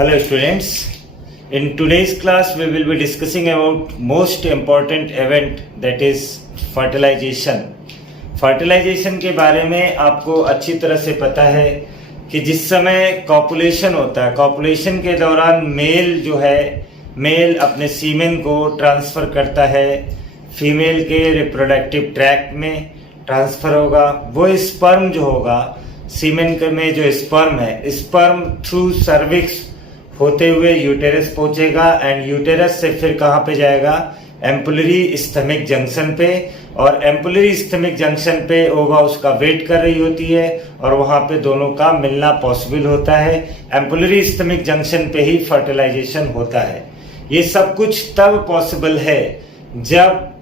Hello students, in today's class we will be discussing about most important event that is fertilization. Fertilization के बारे में आपको अच्छी तरह से पता है कि जिस समय कॉपुलेशन होता है, कॉपुलेशन के दौरान मेल अपने सीमेन को ट्रांसफ़र करता है, फीमेल के रिप्रोडक्टिव ट्रैक्ट में ट्रांसफ़र होगा। वो स्पर्म जो होगा, सीमेन में जो स्पर्म है, स्पर्म थ्रू सर्विक्स होते हुए यूटेरस पहुंचेगा एंड यूटेरस से फिर कहाँ पे जाएगा, एम्पुलरी स्टमक जंक्शन पे, और एम्पुलरी स्टमक जंक्शन पे ओवा उसका वेट कर रही होती है और वहाँ पे दोनों का मिलना पॉसिबल होता है। एम्पुलरी स्टमक जंक्शन पे ही फर्टिलाइजेशन होता है। ये सब कुछ तब पॉसिबल है जब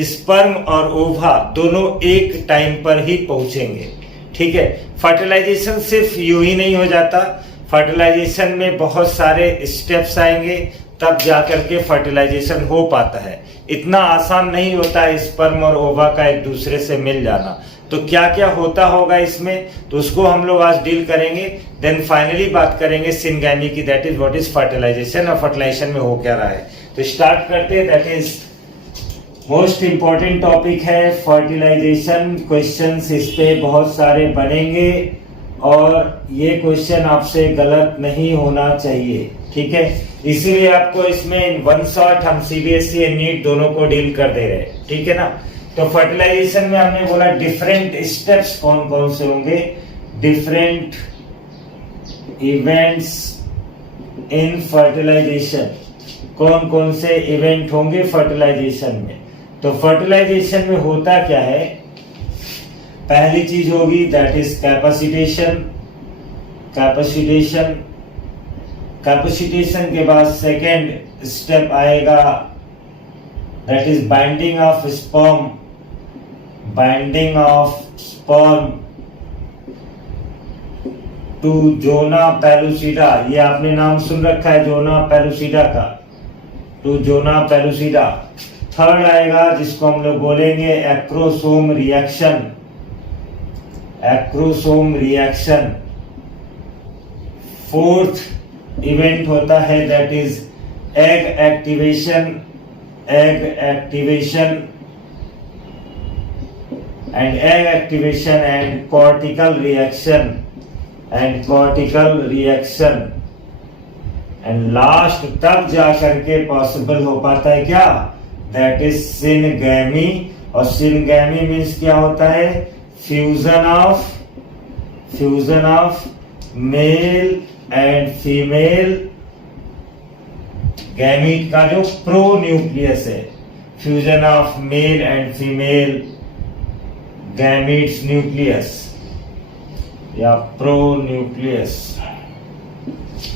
स्पर्म और ओवा दोनों एक टाइम पर ही पहुंचेंगे। ठीक है, फर्टिलाइजेशन सिर्फ यूं ही नहीं हो जाता, फर्टिलाइजेशन में बहुत सारे स्टेप्स आएंगे तब जाकर के फर्टिलाइजेशन हो पाता है। इतना आसान नहीं होता है स्पर्म और ओवा का एक दूसरे से मिल जाना। तो क्या क्या होता होगा इसमें, तो उसको हम लोग आज डील करेंगे। देन फाइनली बात करेंगे सिनगैमी की, that is what is fertilization, और फर्टिलाइजेशन में हो क्या रहा है। तो स्टार्ट करते हैं। That is most important topic है फर्टिलाइजेशन। क्वेश्चंस इस पे बहुत सारे बनेंगे और ये क्वेश्चन आपसे गलत नहीं होना चाहिए। ठीक है, इसीलिए आपको इसमें वन शॉट हम सीबीएसई एंड नीट दोनों को डील कर दे रहे हैं। ठीक है ना। तो फर्टिलाइजेशन में हमने बोला डिफरेंट स्टेप्स कौन कौन से होंगे, डिफरेंट इवेंट्स इन फर्टिलाइजेशन, कौन कौन से इवेंट होंगे फर्टिलाइजेशन में। तो फर्टिलाइजेशन में होता क्या है, पहली चीज होगी दैट इज कैपेसिटेशन। कैपेसिटेशन के बाद सेकेंड स्टेप आएगा that is binding of sperm to zona pellucida. ये आपने नाम सुन रखा है जोना पेलुसिडा का, टू जोना पेलुसिडा। थर्ड आएगा जिसको हम लोग बोलेंगे एक्रोसोम रिएक्शन। फोर्थ इवेंट होता है that is egg activation and cortical reaction and last तब जा करके पॉसिबल हो पाता है क्या, दैट इज सिनगैमी। और सिनगैमी मीन्स क्या होता है, fusion of male and female gamete का जो प्रो न्यूक्लियस है, fusion of male and female gametes nucleus या प्रो न्यूक्लियस।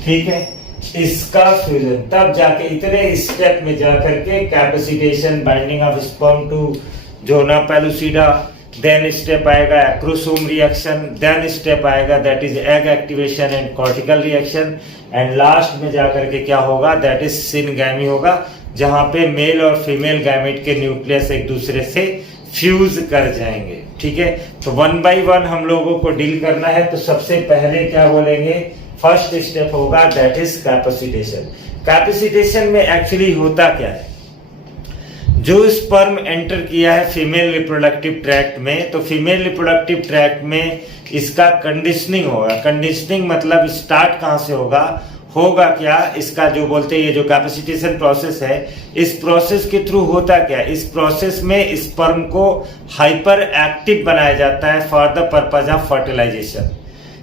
ठीक है, इसका फ्यूजन तब जाके इतने स्टेप में जाकर के capacitation, binding of sperm to zona pellucida, then step आएगा एक्रोसोम रिएक्शन, देन स्टेप आएगा that is egg activation and cortical reaction, and last में जाकर के क्या होगा, दैट इज सिनगैमी होगा, जहां पे मेल और फीमेल गैमेट के न्यूक्लियस एक दूसरे से फ्यूज कर जाएंगे। ठीक है, तो वन बाय वन हम लोगों को डील करना है। तो सबसे पहले क्या बोलेंगे, फर्स्ट स्टेप होगा दैट इज कैपेसिटेशन। कैपेसिटेशन में एक्चुअली होता क्या है, जो स्पर्म एंटर किया है फीमेल रिप्रोडक्टिव ट्रैक्ट में, तो फीमेल रिप्रोडक्टिव ट्रैक्ट में इसका कंडीशनिंग होगा। कंडीशनिंग मतलब स्टार्ट कहां से होगा क्या, इसका जो बोलते हैं ये जो कैपेसिटेशन प्रोसेस है, इस प्रोसेस के थ्रू होता क्या, इस प्रोसेस में स्पर्म को हाइपर एक्टिव बनाया जाता है for the purpose of fertilization.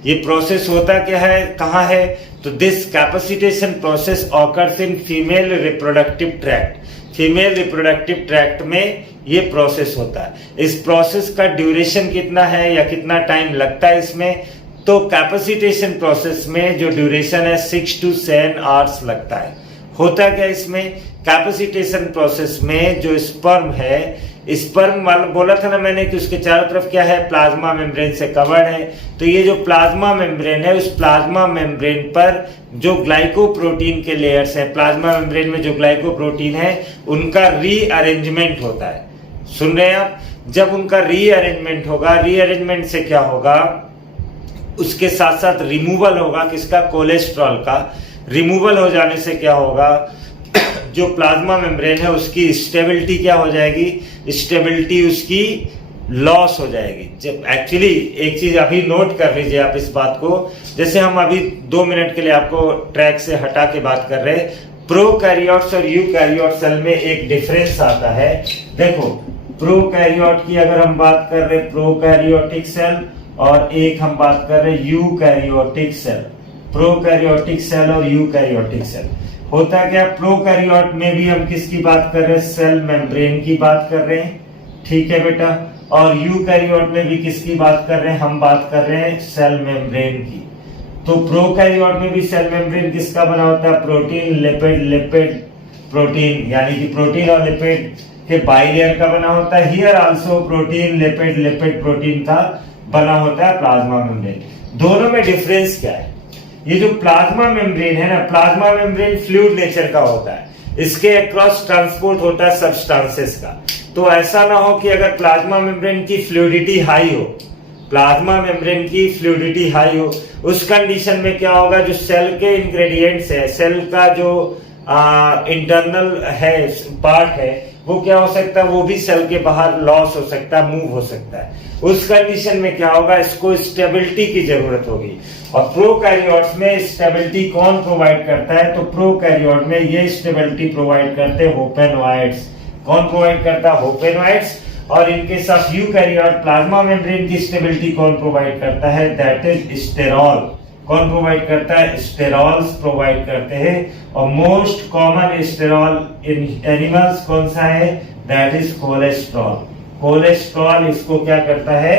ये प्रोसेस होता क्या है, कहाँ है, तो this capacitation process occurs in female reproductive tract. Female reproductive tract में ये प्रोसेस होता है। इस प्रोसेस का ड्यूरेशन कितना है या कितना टाइम लगता है इसमें, तो कैपेसिटेशन प्रोसेस में जो ड्यूरेशन है 6 to 7 आवर्स लगता है। होता क्या इसमें, कैपेसिटेशन प्रोसेस में जो स्पर्म है, स्पर्म बोला था ना मैंने कि उसके चारों तरफ क्या है, प्लाज्मा मेम्ब्रेन से कवर्ड है। तो ये जो प्लाज्मा मेम्ब्रेन है, उस प्लाज्मा मेम्ब्रेन पर जो ग्लाइकोप्रोटीन के लेयर्स हैं, प्लाज्मा मेम्ब्रेन में जो ग्लाइकोप्रोटीन है उनका रीअरेंजमेंट होता है। सुन रहे हैं आप, जब उनका रीअरेंजमेंट होगा, रीअरेंजमेंट से क्या होगा, उसके साथ साथ रिमूवल होगा किसका, कोलेस्ट्रॉल का। रिमूवल हो जाने से क्या होगा, जो प्लाज्मा मेम्ब्रेन है उसकी स्टेबिलिटी क्या हो जाएगी, स्टेबिलिटी उसकी लॉस हो जाएगी। जब एक्चुअली एक चीज अभी नोट कर लीजिए आप इस बात को, जैसे हम अभी 2 मिनट के लिए आपको ट्रैक से हटा के बात कर रहे हैं, प्रोकैरियोट्स और यूकैरियोट सेल में एक डिफरेंस आता है। देखो प्रोकैरियोट की अगर हम बात कर रहे हैं प्रोकैरियोटिक सेल, और एक हम बात कर रहे हैं यूकैरियोटिक सेल। प्रोकैरियोटिक सेल और यूकैरियोटिक सेल होता क्या, प्रोकैरियोट में भी हम किसकी बात कर रहे हैं, सेल मेम्ब्रेन की बात कर रहे हैं, ठीक है बेटा, और यूकैरियोट में भी किसकी बात कर रहे हैं, हम बात कर रहे हैं सेल मेम्ब्रेन की। तो प्रोकैरियोट में भी सेल मेम्ब्रेन किसका बना होता है, प्रोटीन लिपिड, लिपिड प्रोटीन, यानी कि प्रोटीन और लिपिड के बाइलेयर का बना होता है। Here also protein lipid, lipid protein का बना होता है प्लाज्मा मेम्ब्रेन। दोनों में डिफरेंस क्या है, ये जो प्लाज्मा मेम्ब्रेन है ना, प्लाज्मा मेम्ब्रेन फ्लूइड नेचर का होता है, इसके अक्रॉस ट्रांसपोर्ट होता है सब्सटेंसेस का। तो ऐसा ना हो कि अगर प्लाज्मा मेम्ब्रेन की फ्लूइडिटी हाई हो, प्लाज्मा मेम्ब्रेन की फ्लूइडिटी हाई हो, उस कंडीशन में क्या होगा, जो सेल के इंग्रेडिएंट्स है, सेल का जो इंटरनल है पार्ट है, वो क्या हो सकता है, वो भी सेल के बाहर लॉस हो सकता है, मूव हो सकता है। उस कंडीशन में क्या होगा, इसको स्टेबिलिटी की जरूरत होगी। और प्रोकैरियोट्स में स्टेबिलिटी कौन प्रोवाइड करता है, तो प्रोकैरियोट में ये स्टेबिलिटी प्रोवाइड करते हैं होपेनोइड्स। कौन प्रोवाइड करता है, होपेनोइड्स। और इनके साथ यूकैरियोट प्लाज्मा मेम्ब्रेन की स्टेबिलिटी कौन प्रोवाइड करता है, दैट इज स्टेरॉल। कौन प्रोवाइड करता है, स्टेरॉल्स प्रोवाइड करते हैं। और मोस्ट कॉमन स्टेरॉल इन एनिमल्स कौन सा है, दैट इज कोलेस्ट्रॉल। कोलेस्ट्रॉल इसको क्या करता है,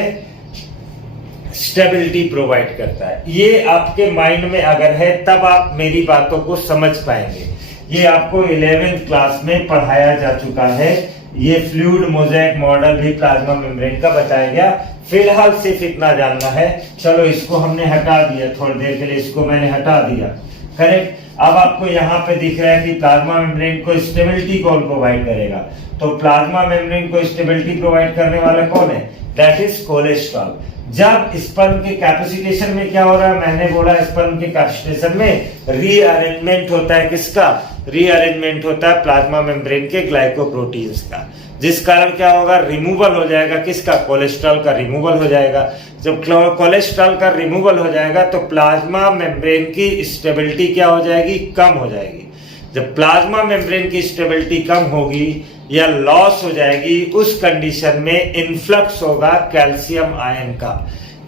स्टेबिलिटी प्रोवाइड करता है। ये आपके माइंड में अगर है तब आप मेरी बातों को समझ पाएंगे। ये आपको 11th क्लास में पढ़ाया जा चुका है। ये फ्लूइड मोज़ेक मॉडल भी प्लाज्मा मेम्ब्रेन का बताया गया। फिलहाल सिर्फ इतना जानना है। चलो इसको हमने हटा दिया, थोड़ी देर के लिए इसको मैंने हटा दिया, करेक्ट। अब आपको यहाँ पे दिख रहा है कि प्लाज्मा मेम्ब्रेन को स्टेबिलिटी कौन प्रोवाइड करेगा, तो प्लाज्मा मेम्ब्रेन को स्टेबिलिटी प्रोवाइड करने वाला कौन है, दैट इज कोलेस्ट्रॉल। जब स्पर्म के कैपेसिटेशन में क्या हो रहा है, मैंने बोला स्पर्म के कैपेसिटेशन में रीअरेंजमेंट होता है, किसका रीअरेंजमेंट होता है, प्लाज्मा मेम्ब्रेन के ग्लाइकोप्रोटीन्स का, जिस कारण क्या होगा, रिमूवल हो जाएगा, किसका, कोलेस्ट्रॉल का रिमूवल हो जाएगा। जब कोलेस्ट्रॉल का रिमूवल हो जाएगा तो प्लाज्मा मेम्ब्रेन की स्टेबिलिटी क्या हो जाएगी, कम हो जाएगी। जब प्लाज्मा मेम्ब्रेन की स्टेबिलिटी कम होगी या लॉस हो जाएगी, उस कंडीशन में इन्फ्लक्स होगा कैल्शियम आयन का।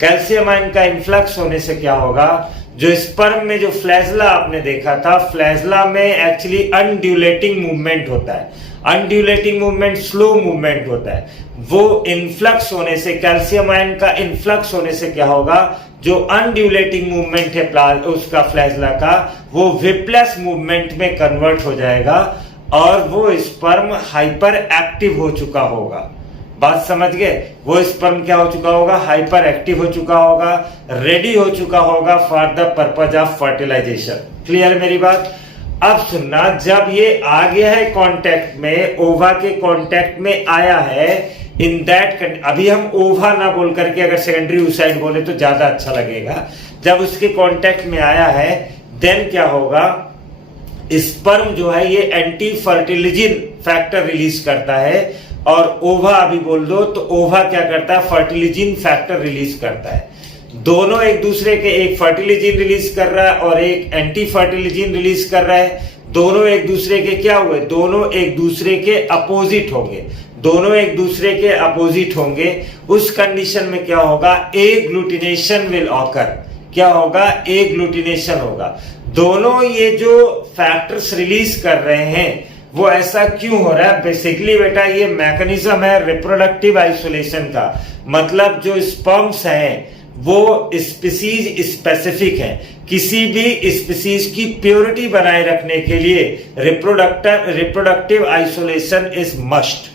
कैल्शियम आयन का इन्फ्लक्स होने से क्या होगा, जो स्पर्म में जो फ्लैजला आपने देखा था, फ्लैजला में एक्चुअली अनड्यूलेटिंग मूवमेंट होता है। अनड्यूलेटिंग मूवमेंट स्लो मूवमेंट होता है। वो इन्फ्लक्स होने से, कैल्शियम आयन का इन्फ्लक्स होने से क्या होगा, जो अनड्यूलेटिंग मूवमेंट है उसका फ्लैजला का, वो विप्लस मूवमेंट में कन्वर्ट हो जाएगा और वो स्पर्म हाइपर एक्टिव हो चुका होगा। बात समझ गए, वो स्पर्म क्या हो चुका होगा, हाइपर एक्टिव हो चुका होगा, रेडी हो चुका होगा for the purpose of fertilization. Clear मेरी बात। अब सुनना, जब ये आ गया है कांटेक्ट में, ओवा के कांटेक्ट में आया है, इन दैट, अभी हम ओवा ना बोल करके अगर सेकेंडरी oocyte बोले तो ज्यादा अच्छा लगेगा। जब उसके कांटेक्ट में आया है, देन क्या होगा, स्पर्म जो है ये एंटी फर्टिलिजिन फैक्टर रिलीज करता है, और ओवा अभी बोल दो तो ओवा क्या करता है, फर्टिलिजिन फैक्टर रिलीज करता है। दोनों एक दूसरे के, एक फर्टिलिजिन रिलीज कर रहा है और एक एंटी फर्टिलिजिन रिलीज कर रहा है। दोनों एक दूसरे के क्या हुए, दोनों एक दूसरे के अपोजिट होंगे, दोनों एक दूसरे के अपोजिट होंगे। उस कंडीशन में क्या होगा, ए ग्लूटिनेशन विल ऑकर। क्या होगा, ए ग्लूटिनेशन होगा। दोनों ये जो फैक्टर्स रिलीज कर रहे हैं वो ऐसा क्यों हो रहा है, बेसिकली बेटा ये मैकेनिज्म है रिप्रोडक्टिव आइसोलेशन का। मतलब जो स्पर्म्स हैं वो स्पीसीज स्पेसिफिक है। किसी भी स्पीसीज की प्योरिटी बनाए रखने के लिए रिप्रोडक्टिव आइसोलेशन इज मस्ट।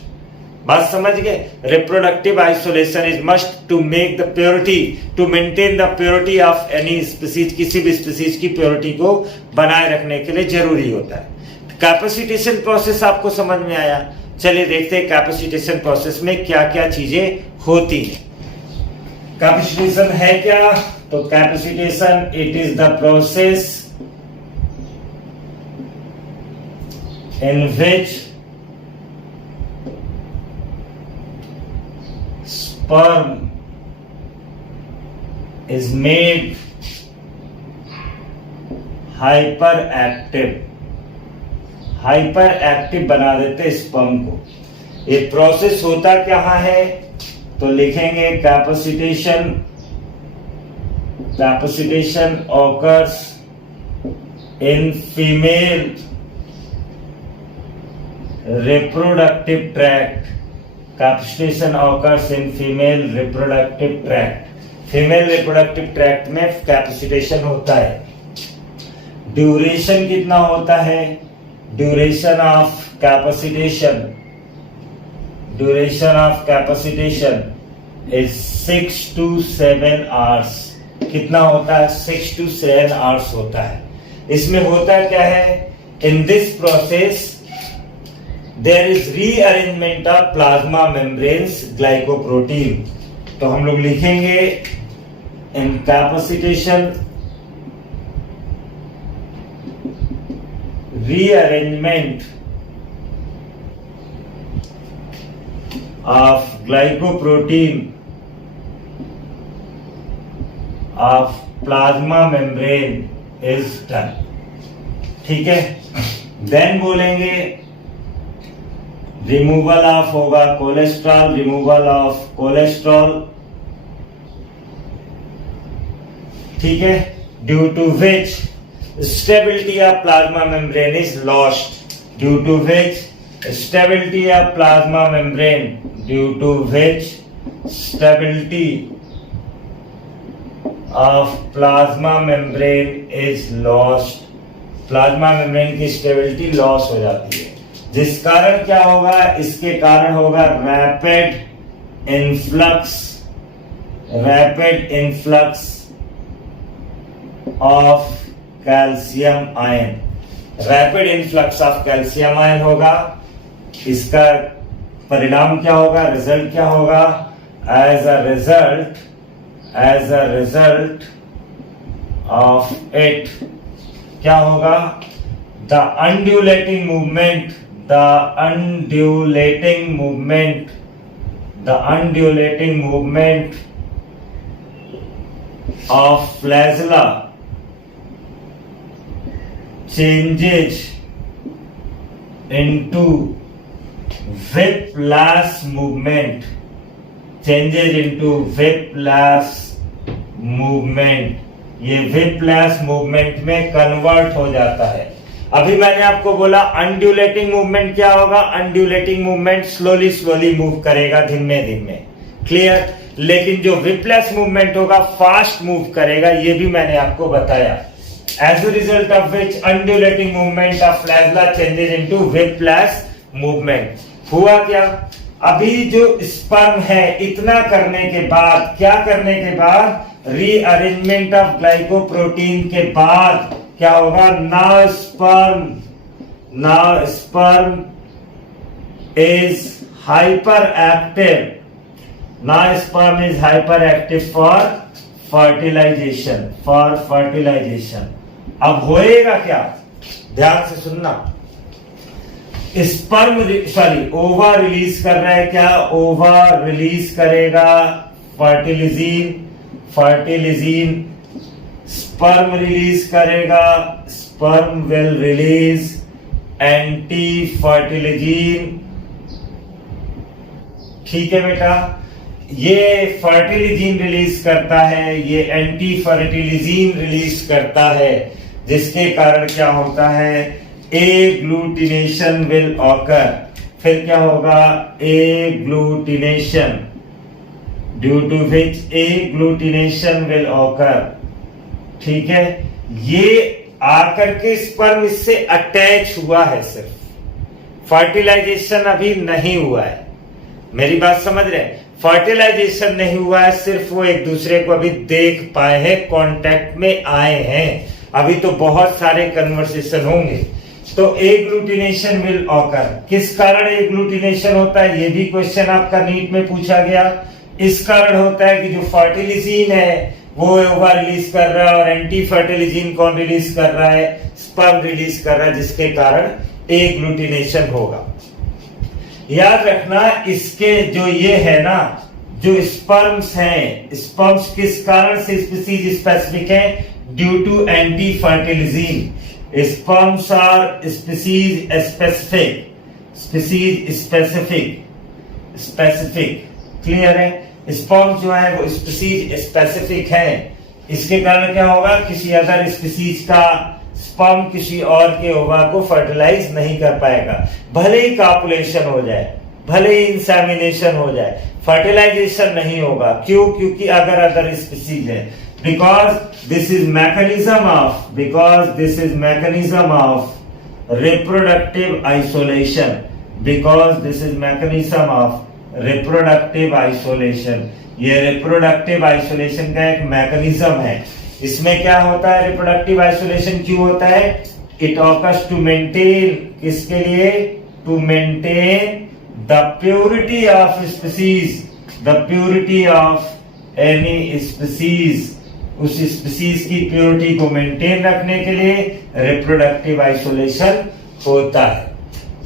बात समझ गए, reproductive isolation is must to make the purity, to maintain the purity of any species. किसी भी स्पीसीज की प्योरिटी को बनाए रखने के लिए जरूरी होता है। कैपेसिटेशन प्रोसेस आपको समझ में आया। चलिए देखते हैं कैपेसिटेशन प्रोसेस में क्या क्या चीजें होती हैं। कैपेसिटेशन है क्या, तो capacitation it is the process in which sperm is made hyperactive, hyper बना देते स्पर्म को। ये प्रोसेस होता क्या है, तो लिखेंगे capacitation occurs in female reproductive tract, capacitation occurs in female reproductive tract. Female reproductive tract में कैपेसिटेशन होता है। ड्यूरेशन कितना होता है, duration of capacitation is 6 to 7 hours। कितना होता है, 6 to 7 hours होता है। इसमें होता क्या है, in this process there is rearrangement of plasma membranes glycoprotein. तो हम लोग लिखेंगे in capacitation rearrangement of glycoprotein of plasma membrane is done। ठीक है, देन बोलेंगे रिमूवल ऑफ होगा कोलेस्ट्रॉल, रिमूवल ऑफ कोलेस्ट्रॉल। ठीक है, due to which stability of plasma membrane is lost, due to which stability of plasma membrane, due to which stability of plasma membrane is lost, plasma membrane की stability loss हो जाती है, जिस कारण क्या होगा, इसके कारण होगा rapid influx of calcium ion. Rapid influx of calcium ion होगा। इसका परिणाम क्या होगा, रिजल्ट क्या होगा, as a result of it क्या होगा, the undulating movement of flagella changes into whiplash movement, ये whiplash movement में कन्वर्ट हो जाता है। अभी मैंने आपको बोला अनड्यूलेटिंग मूवमेंट क्या होगा, अनड्यूलेटिंग मूवमेंट स्लोली मूव करेगा, धीमे धीमे, क्लियर। लेकिन जो whiplash मूवमेंट होगा फास्ट मूव करेगा, ये भी मैंने आपको बताया। As a result of which undulating movement of flagella changes into whiplash movement। हुआ क्या, अभी जो स्पर्म है इतना करने के बाद, क्या करने के बाद, रीअरेंजमेंट ऑफ ग्लाइकोप्रोटीन के बाद क्या होगा, now sperm is hyperactive for fertilization। अब होएगा क्या, ध्यान से सुनना, ओवा रिलीज कर रहा है, क्या ओवा रिलीज करेगा फर्टिलिजीन, स्पर्म रिलीज करेगा, स्पर्म विल रिलीज एंटी फर्टिलिजीन। ठीक है बेटा, ये फर्टिलिजीन रिलीज करता है, ये एंटी फर्टिलिजीन रिलीज करता है, जिसके कारण क्या होता है, एग्लूटिनेशन विल ऑकर। फिर क्या होगा, agglutination, due to which agglutination will occur. ठीक है, ये आकर के स्पर्म इससे अटैच हुआ है, सिर्फ फर्टिलाइजेशन अभी नहीं हुआ है। मेरी बात समझ रहे हैं, फर्टिलाइजेशन नहीं हुआ है, सिर्फ वो एक दूसरे को अभी देख पाए हैं, कांटेक्ट में आए हैं, अभी तो बहुत सारे कन्वर्सेशन होंगे। तो एग्लूटिनेशन विल ऑकर, किस कारण एग्लूटिनेशन होता है, ये भी क्वेश्चन आपका नीट में पूछा गया। इस कारण होता है कि जो फर्टिलिजीन है वो ओवा रिलीज कर रहा है, और एंटी फर्टिलिजीन कौन रिलीज कर रहा है, स्पर्म रिलीज कर रहा है, जिसके कारण एग्लूटिनेशन होगा। याद रखना इसके जो ये है ना, जो स्पर्म्स हैं, स्पर्म्स किस कारण से स्पीसीज स्पेसिफिक है? Due to anti fertilizin. Sperms are species specific, species specific clear है? स्पर्म्स जो है वो स्पीसीज स्पेसिफिक है। इसके कारण क्या होगा? किसी अदर स्पीसीज का स्पर्म किसी और के ओवा को फर्टिलाइज नहीं कर पाएगा, भले ही कॉपुलेशन हो जाए, भले ही इंसेमिनेशन हो जाए, फर्टिलाइजेशन नहीं होगा। क्यों? क्योंकि अगर अदर स्पीसीज है, because this is mechanism of reproductive isolation, because this is mechanism of reproductive isolation. ये रिप्रोडक्टिव आइसोलेशन का एक मैकेनिज्म है। इसमें क्या होता है? रिप्रोडक्टिव आइसोलेशन क्यों होता है? इट ऑकर्स टू मेंटेन, किसके लिए? To maintain the purity of species, the purity of any species. उस स्पीसीज की प्योरिटी को मेंटेन रखने के लिए रिप्रोडक्टिव आइसोलेशन होता है।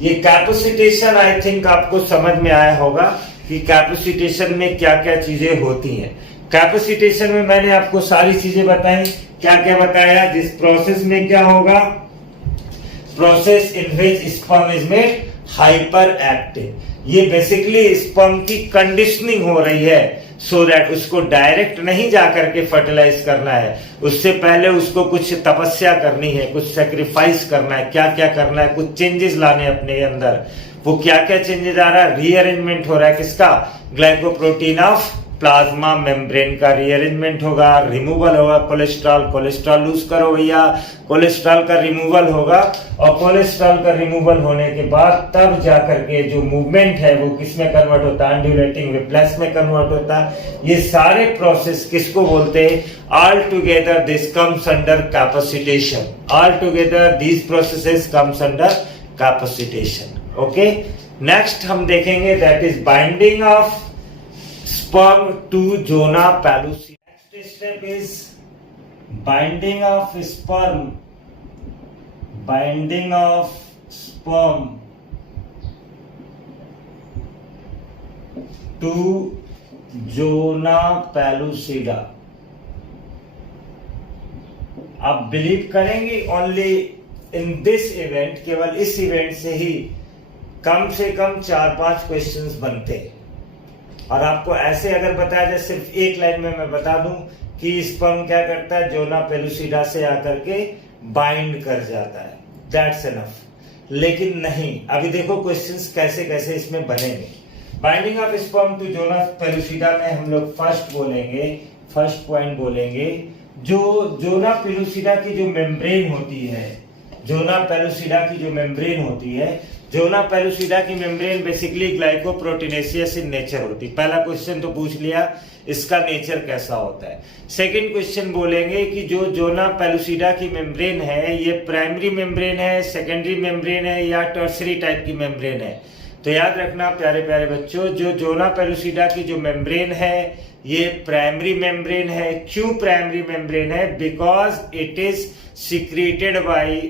ये कैपेसिटेशन आई थिंक आपको समझ में आया होगा कि कैपेसिटेशन में क्या क्या चीजें होती हैं। कैपेसिटेशन में मैंने आपको सारी चीजें बताई। क्या क्या बताया? जिस प्रोसेस में क्या होगा? Process in which sperm is made hyper active. ये बेसिकली स्पर्म की कंडीशनिंग हो रही है सो दैट उसको डायरेक्ट नहीं जाकर के फर्टिलाइज करना है, उससे पहले उसको कुछ तपस्या करनी है, कुछ सेक्रीफाइस करना है। क्या क्या करना है? कुछ चेंजेस लाने अपने अंदर। वो क्या क्या चेंजेस आ रहा है? रीअरेंजमेंट हो रहा है किसका? ग्लाइकोप्रोटीन ऑफ प्लाज्मा मेम्ब्रेन का रीअरेंजमेंट होगा, रिमूवल होगा कोलेस्ट्रॉल। कोलेस्ट्रॉल लूज करो भैया, कोलेस्ट्रॉल का रिमूवल होगा। और कोलेस्ट्रॉल का रिमूवल होने के बाद तब जाकर के जो मूवमेंट है वो किस में कन्वर्ट होता है? अनड्यूलेटिंग विप्लस में कन्वर्ट होता है। ये सारे प्रोसेस किसको बोलते हैं? All together this comes under capacitation. All together these processes comes under capacitation. Okay, next हम देखेंगे that is binding of sperm to zona pellucida. Next step is binding of sperm to zona pellucida. आप believe करेंगे only in this event, केवल इस event से ही कम से कम 4-5 questions बनते हैं। और आपको ऐसे अगर बताया जाए, सिर्फ एक लाइन में मैं बता दूं कि स्पर्म क्या करता है? जोना पेलुसिडा से आकर के बाइंड कर जाता है, दैट्स इनफ। लेकिन नहीं, अभी देखो क्वेश्चंस कैसे कैसे इसमें बनेंगे। Binding of sperm to zona pellucida में हम लोग फर्स्ट पॉइंट बोलेंगे, जो जोना पेलुसिडा की जो मेम्ब्रेन होती है, जोना पेलुसिडा की जो मेम्ब्रेन होती है, जोना पेलुसिडा की मेम्ब्रेन बेसिकली ग्लाइकोप्रोटीनेशियस इन नेचर होती है। पहला क्वेश्चन तो पूछ लिया, इसका नेचर कैसा होता है। सेकंड क्वेश्चन बोलेंगे कि जो जोना पेलुसिडा की मेम्ब्रेन है, ये प्राइमरी मेम्ब्रेन है, सेकेंडरी मेम्ब्रेन है या टर्सरी टाइप की मेम्ब्रेन है। तो याद रखना प्यारे प्यारे बच्चों, जो जोना पेलुसिडा की जो मेम्ब्रेन है ये प्राइमरी मेम्ब्रेन है। क्यों प्राइमरी मेम्ब्रेन है? Because it is secreted by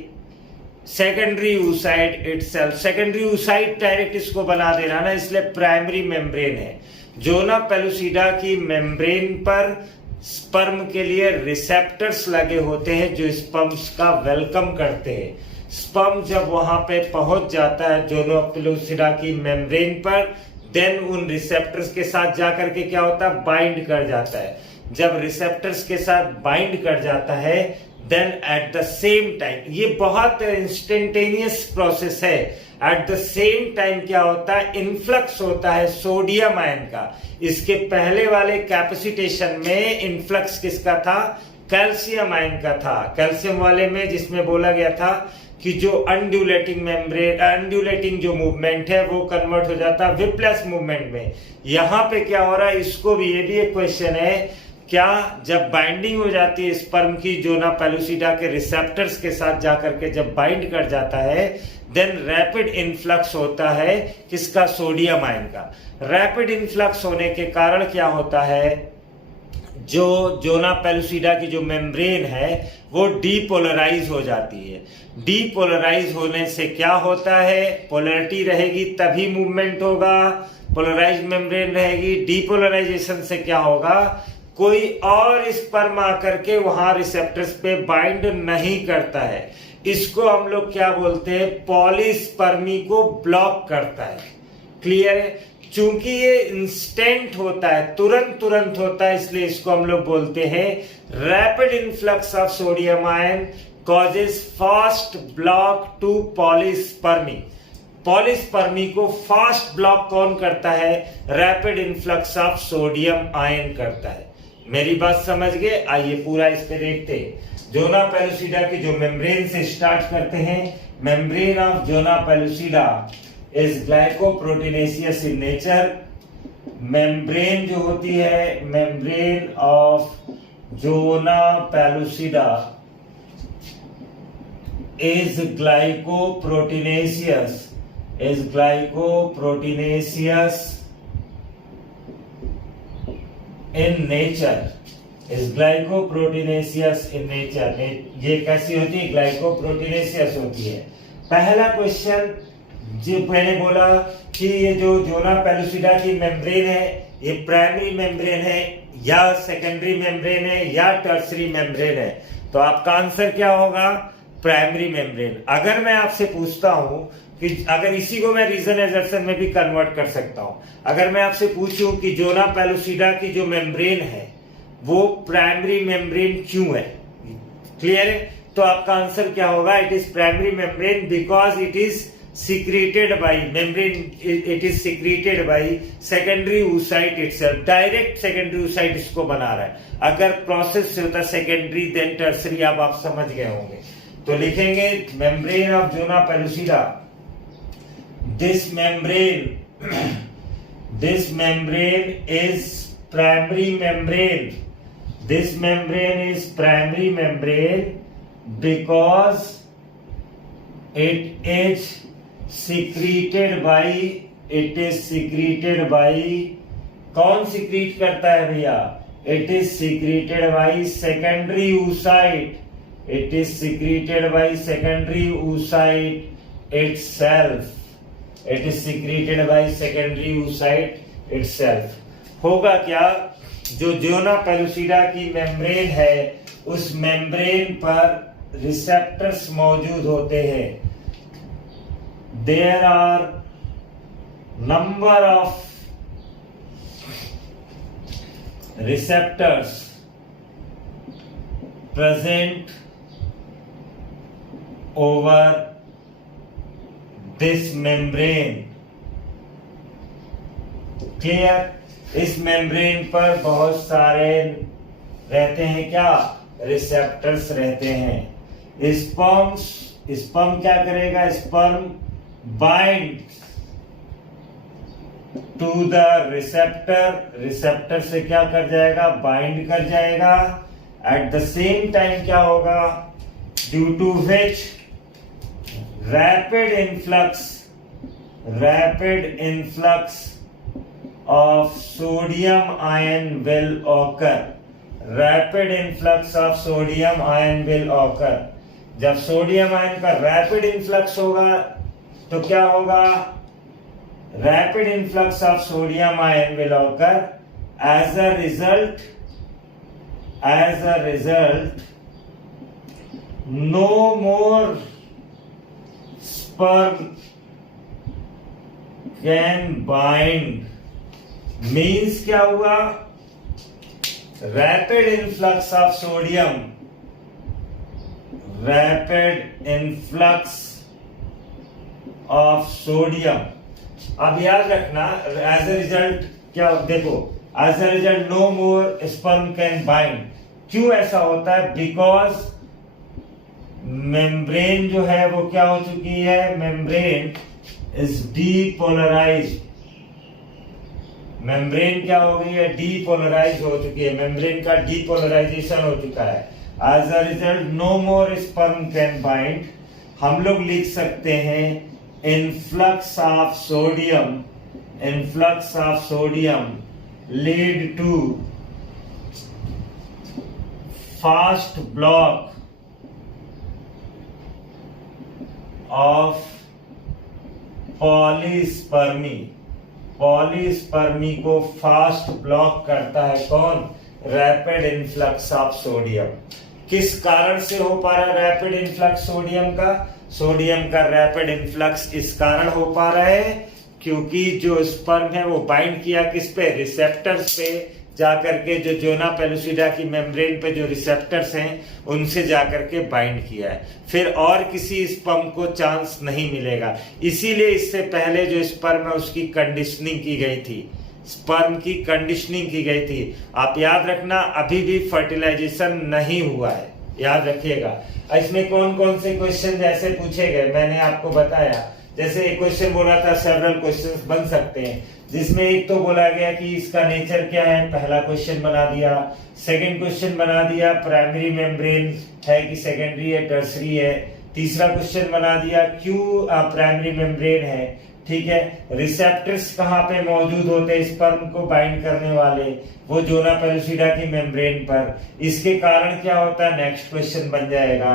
secondary oocyte itself. Secondary oocyte direct इसको बना देना ना, इसलिए प्राइमरी मेम्ब्रेन है। जोना पेलुसिडा की मेम्ब्रेन पर स्पर्म के लिए रिसेप्टर्स लगे होते हैं जो स्पर्म्स का वेलकम करते हैं। स्पर्म जब वहां पे पहुंच जाता है जोना पेलुसिडा की मेम्ब्रेन पर, देन उन रिसेप्टर्स के साथ जाकर के क्या होता है? बाइंड कर जाता है। जब रिसेप्टर्स के साथ बाइंड कर जाता है, then at the same time, ये बहुत इंस्टेंटेनियस प्रोसेस है, एट द सेम टाइम क्या होता है? इन्फ्लक्स होता है सोडियम आयन का। इसके पहले वाले कैपेसिटेशन में इन्फ्लक्स किसका था? कैल्शियम आयन का था। कैल्शियम वाले में जिसमें बोला गया था कि जो अनड्यूलेटिंग जो मूवमेंट है वो कन्वर्ट हो जाता है विप्लस मूवमेंट में। यहां पे क्या हो रहा है? इसको भी, ये भी एक क्वेश्चन है, क्या जब बाइंडिंग हो जाती है स्पर्म की जोना पेलुसिडा के रिसेप्टर्स के साथ जाकर के जब बाइंड कर जाता है, देन रैपिड इन्फ्लक्स होता है किसका? सोडियम आयन का। रैपिड इन्फ्लक्स होने के कारण क्या होता है? जो जोना पेलुसिडा की जो मेम्ब्रेन है वो डीपोलराइज हो जाती है। डीपोलराइज होने से क्या होता है, पोलैरिटी रहेगी तभी मूवमेंट होगा, पोलराइज मेम्ब्रेन रहेगी। डीपोलराइजेशन से क्या होगा, कोई और स्पर्म आकर के वहां रिसेप्टर्स पे बाइंड नहीं करता है। इसको हम लोग क्या बोलते हैं, पॉलीस्पर्मी को ब्लॉक करता है। क्लियर है? चूंकि ये इंस्टेंट होता है, तुरंत होता है, इसलिए इसको हम लोग बोलते हैं rapid influx of sodium ion causes fast block to polyspermy. Polyspermy को फास्ट ब्लॉक कौन करता है, rapid influx of sodium ion करता है। मेरी बात समझ गए? आइए पूरा इस पे देखते हैं। जोना पेलुसिडा की जो मेम्ब्रेन से स्टार्ट करते हैं। Membrane of zona pellucida is glycoproteinaceous in nature. Membrane जो होती है, membrane of zona pellucida is glycoproteinaceous in nature, is glycoproteinaceous in nature। ये कैसी होती है, ग्लाइकोप्रोटीनेशियस होती है। पहला क्वेश्चन जो मैंने बोला कि ये जो जोना पेलुसिडा की मेम्ब्रेन है, ये प्राइमरी मेम्ब्रेन है या सेकेंडरी मेम्ब्रेन है या टर्सरी मेम्ब्रेन है, तो आपका आंसर क्या होगा, प्राइमरी मेम्ब्रेन। अगर मैं आपसे पूछता हूं कि अगर इसी को मैं रीजन एजर्शन में भी कन्वर्ट कर सकता हूं, अगर मैं आपसे पूछूं कि जोना पेलुसिडा की जो मेम्ब्रेन है वो प्राइमरी मेम्ब्रेन क्यों है, क्लियर है, तो आपका आंसर क्या होगा, it is primary membrane because it is secreted by membrane, it is secreted by secondary oocyte itself। Direct secondary oocyte इसको बना रहा है। अगर प्रोसेस से होता सेकेंडरी देन टर्सरी, अब आप समझ गए होंगे। तो लिखेंगे membrane of zona pellucida, this membrane is primary membrane, this membrane is primary membrane because it is secreted by कौन सीक्रेट करता है भैया, it is secreted by secondary oocyte, it is secreted by secondary oocyte itself, it is secreted by secondary oocyte itself। होगा क्या, जो जोना pellucida की membrane है उस मेम्ब्रेन पर रिसेप्टर्स मौजूद होते हैं। There are number of receptors present over this membrane। Clear? इस मेम्ब्रेन पर बहुत सारे रहते हैं, क्या, रिसेप्टर्स रहते हैं। स्पर्म क्या करेगा, sperm bind to the receptor, receptor से क्या कर जाएगा, बाइंड कर जाएगा। एट द सेम टाइम क्या होगा, due to which rapid influx of sodium ion will occur, rapid influx of sodium ion will occur। जब सोडियम आयन का रैपिड इन्फ्लक्स होगा तो क्या होगा, rapid influx of sodium ion will occur. As a result no more sperm can bind. Means क्या हुआ, rapid influx of sodium, rapid influx of sodium. अब याद रखना, एज ए रिजल्ट क्या, देखो, as a result no more sperm can bind. क्यों ऐसा होता है, बिकॉज मेम्ब्रेन जो है वो क्या हो चुकी है, मेम्ब्रेन इज डीपोलराइज्ड। मेम्ब्रेन क्या हो गई है, डीपोलराइज हो चुकी है, मेम्ब्रेन का डीपोलराइजेशन हो चुका है। As a result no more sperm can bind. हम लोग लिख सकते हैं influx of sodium lead to fast block of polyspermy. Polyspermy को फास्ट ब्लॉक करता है कौन? Rapid influx of sodium. किस कारण से हो पा रहा है रैपिड इन्फ्लक्स सोडियम का? सोडियम का रैपिड इन्फ्लक्स इस कारण हो पा रहा है क्योंकि जो स्पर्म है वो बाइंड किया किस पे? रिसेप्टर्स पे जाकर के, जो जोना पेलुसिडा की मेम्ब्रेन पे जो रिसेप्टर्स हैं उनसे जाकर के बाइंड किया है। फिर और किसी स्पर्म को चांस नहीं मिलेगा। इसीलिए इससे पहले जो स्पर्म है उसकी कंडीशनिंग की गई थी, स्पर्म की कंडीशनिंग की गई थी। आप याद रखना, अभी भी फर्टिलाइजेशन नहीं हुआ है, याद रखिएगा। इसमें कौन कौन से क्वेश्चन ऐसे पूछे गए मैंने आपको बताया। जैसे एक क्वेश्चन बोला था, सेवरल क्वेश्चंस बन सकते हैं, जिसमें एक तो बोला गया कि इसका नेचर क्या है, पहला क्वेश्चन बना दिया। सेकंड क्वेश्चन बना दिया प्राइमरी मेम्ब्रेन है कि सेकेंडरी है, टर्सरी है। तीसरा क्वेश्चन बना दिया क्यों प्राइमरी मेम्ब्रेन है, ठीक है। रिसेप्टर्स कहाँ पे मौजूद होते हैं स्पर्म को बाइंड करने वाले? वो जोना पेलुसिडा की मेम्ब्रेन पर। इसके कारण क्या होता है, नेक्स्ट क्वेश्चन बन जाएगा।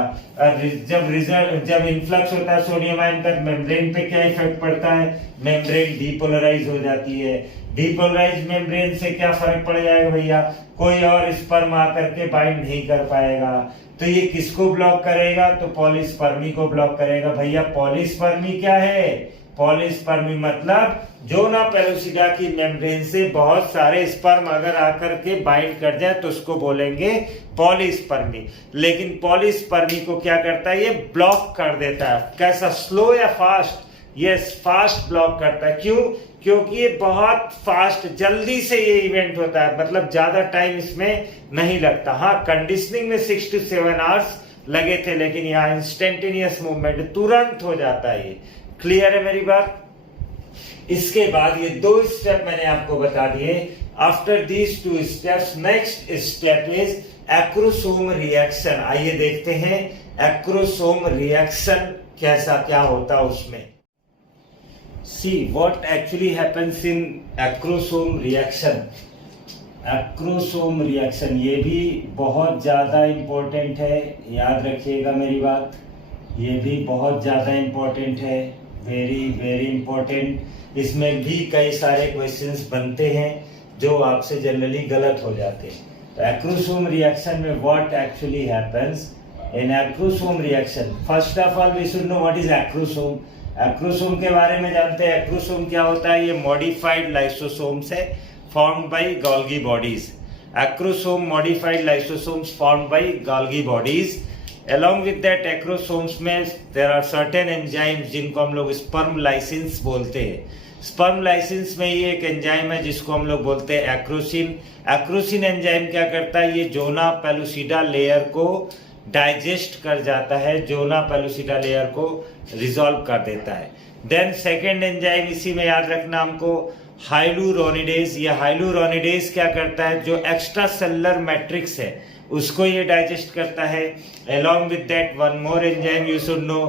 जब इन्फ्लक्स होता है सोडियम आयन तक, मेम्ब्रेन पे क्या इफेक्ट पड़ता है? मेम्ब्रेन डीपोलराइज हो जाती है। डीपोलराइज मेम्ब्रेन से क्या फर्क पड़ जाएगा भैया? कोई और स्पर्म आकर के बाइंड नहीं कर पाएगा। तो ये किसको ब्लॉक करेगा? तो पॉलीस्पर्मी को ब्लॉक करेगा। भैया पॉलीस्पर्मी क्या है? पॉलीस्पर्मी मतलब जोना पेलुसिडा की मेम्ब्रेन से बहुत सारे स्पर्म अगर आकर के बाइंड कर जाए तो उसको बोलेंगे पॉलीस्पर्मी। लेकिन पॉलीस्पर्मी को क्या करता है? ये ब्लॉक कर देता है। कैसा? स्लो या फास्ट? यस, फास्ट ब्लॉक करता है। क्यों? क्योंकि ये बहुत फास्ट, जल्दी से ये इवेंट होता है, मतलब ज्यादा टाइम इसमें नहीं लगता। हाँ, कंडीशनिंग में 6 to 7 आवर्स लगे थे, लेकिन यहाँ इंस्टेंटेनियस मूवमेंट, तुरंत हो जाता है। ये क्लियर है मेरी बात? इसके बाद ये 2 स्टेप मैंने आपको बता दिए। After these 2 steps, next step is acrosome reaction. आइए देखते हैं एक्रोसोम रिएक्शन कैसा क्या होता है उसमें। See what actually happens in acrosome reaction. Acrosome reaction ये भी बहुत ज़्यादा इम्पोर्टेंट है, याद रखिएगा मेरी बात। ये भी बहुत ज़्यादा इम्पोर्टेंट है, वेरी वेरी इम्पोर्टेंट। इसमें भी कई सारे क्वेश्चंस बनते हैं जो आपसे जनरली गलत हो जाते हैं। तो एक्रोसोम रिएक्शन में what actually happens in acrosome reaction? First of all we should know what is acrosome. Acrosome के बारे में जानते हैं। एक्रोसोम क्या होता है? ये मॉडिफाइड लाइसोसोम्स है formed by Golgi bodies. Acrosome modified lysosomes formed by Golgi bodies. Along with that acrosomes में there are certain enzymes जिनको हम लोग sperm lysins बोलते हैं। sperm lysins में ये एक एंजाइम है जिसको हम लोग बोलते हैं एक्रोसिन। एक्रोसिन एंजाइम क्या करता है? ये जोना पेलुसिडा लेयर को डाइजेस्ट कर जाता है, जोना पेलुसिडा लेयर को रिजॉल्व कर देता है। देन सेकेंड एंजाइम इसी में याद रखना हमको, हाइलुरोनिडेज। ये हाइलुरोनिडेज क्या करता है? जो एक्स्ट्रा सेलुलर मैट्रिक्स है उसको ये डाइजेस्ट करता है। along with that one more enzyme you should know,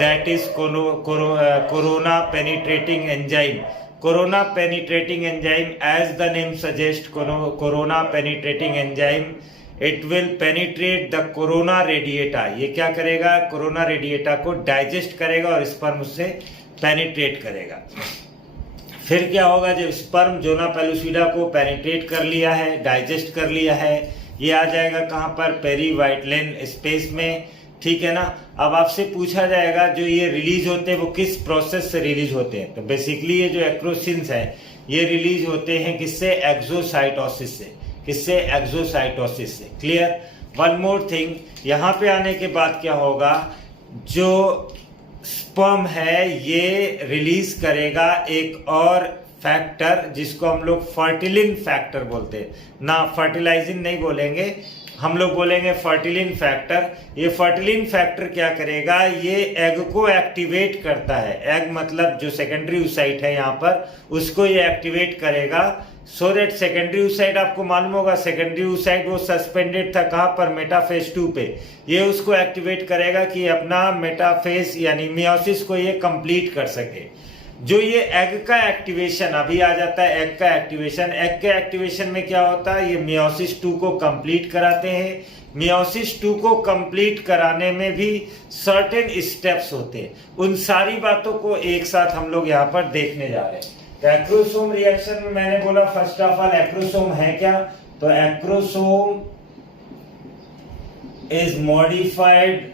that is corona penetrating enzyme. Corona penetrating enzyme, as the name suggests, corona penetrating enzyme, it will penetrate the corona radiata. ये क्या करेगा? Corona radiata को digest करेगा और sperm उससे penetrate करेगा। फिर क्या होगा? जब स्पर्म जोना पेलुसिडा को पेनिट्रेट कर लिया है, डाइजेस्ट कर लिया है, ये आ जाएगा कहाँ पर? पेरीवाइटलेन स्पेस में, ठीक है ना। अब आपसे पूछा जाएगा जो ये रिलीज होते हैं वो किस प्रोसेस से रिलीज होते हैं? तो बेसिकली ये जो एक्रोसिन्स है ये रिलीज होते हैं किससे? एक्सोसाइटोसिस से। किससे? एक्सोसाइटोसिस से। क्लियर? वन मोर थिंग, यहाँ पे आने के बाद क्या होगा? जो स्पर्म है ये रिलीज करेगा एक और फैक्टर जिसको हम लोग फर्टिलिन फैक्टर बोलते हैं ना, फर्टिलाइजिंग नहीं बोलेंगे, हम लोग बोलेंगे फर्टिलिन फैक्टर। ये फर्टिलिन फैक्टर क्या करेगा? ये एग को एक्टिवेट करता है। एग मतलब जो सेकेंडरी oocyte है यहाँ पर, उसको ये एक्टिवेट करेगा। सो दैट सेकेंडरी oocyte आपको मालूम होगा, सेकेंडरी oocyte वो सस्पेंडेड था कहाँ पर? मेटाफेज 2 पे। ये उसको एक्टिवेट करेगा कि अपना मेटाफेज यानी मियोसिस को ये कंप्लीट कर सके। जो ये एग का एक्टिवेशन अभी आ जाता है, एग का एक्टिवेशन, एग के एक्टिवेशन में क्या होता है, ये मियोसिस 2 को कंप्लीट कराते हैं। मियोसिस 2 को कंप्लीट कराने में भी सर्टेन स्टेप्स होते हैं। उन सारी बातों को एक साथ हम लोग यहाँ पर देखने जा रहे हैं। तो एक्रोसोम रिएक्शन में मैंने बोला फर्स्ट ऑफ ऑल एक्रोसोम है क्या, तो acrosome is modified,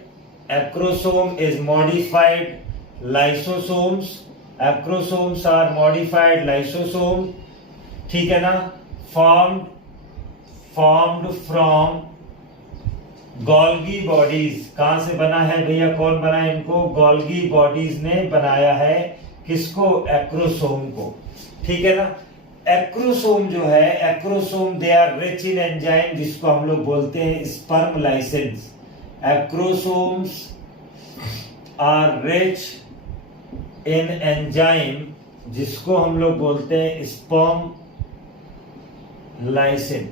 acrosome is modified lysosomes, acrosomes are modified lysosome, ठीक है ना, फॉर्म्ड फ्रॉम गोल्गी बॉडीज। कहां से बना है भैया, कौन बना है इनको, गोल्गी बॉडीज ने बनाया है, किसको, एक्रोसोम को, ठीक है ना। एक्रोसोम जो है, acrosome they are rich in enzyme, जिसको हम लोग बोलते हैं sperm lysin. Acrosomes are rich in enzyme, जिसको हम लोग बोलते हैं स्पर्म लाइसिन।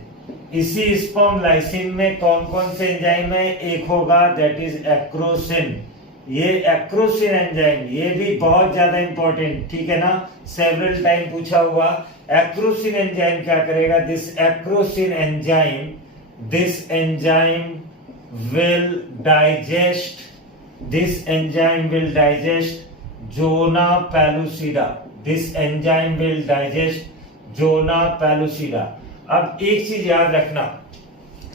इसी स्पर्म लाइसिन में कौन कौन से एंजाइम है, एक होगा दैट इज एक्रोसिन। ये एक्रोसिन एंजाइम, ये भी बहुत ज्यादा इंपॉर्टेंट, ठीक है ना, सेवरल टाइम पूछा हुआ। एक्रोसिन एंजाइम क्या करेगा, this acrosin enzyme, this enzyme will digest, this enzyme will digest zona pellucida, this enzyme will digest zona pellucida. अब एक चीज याद रखना,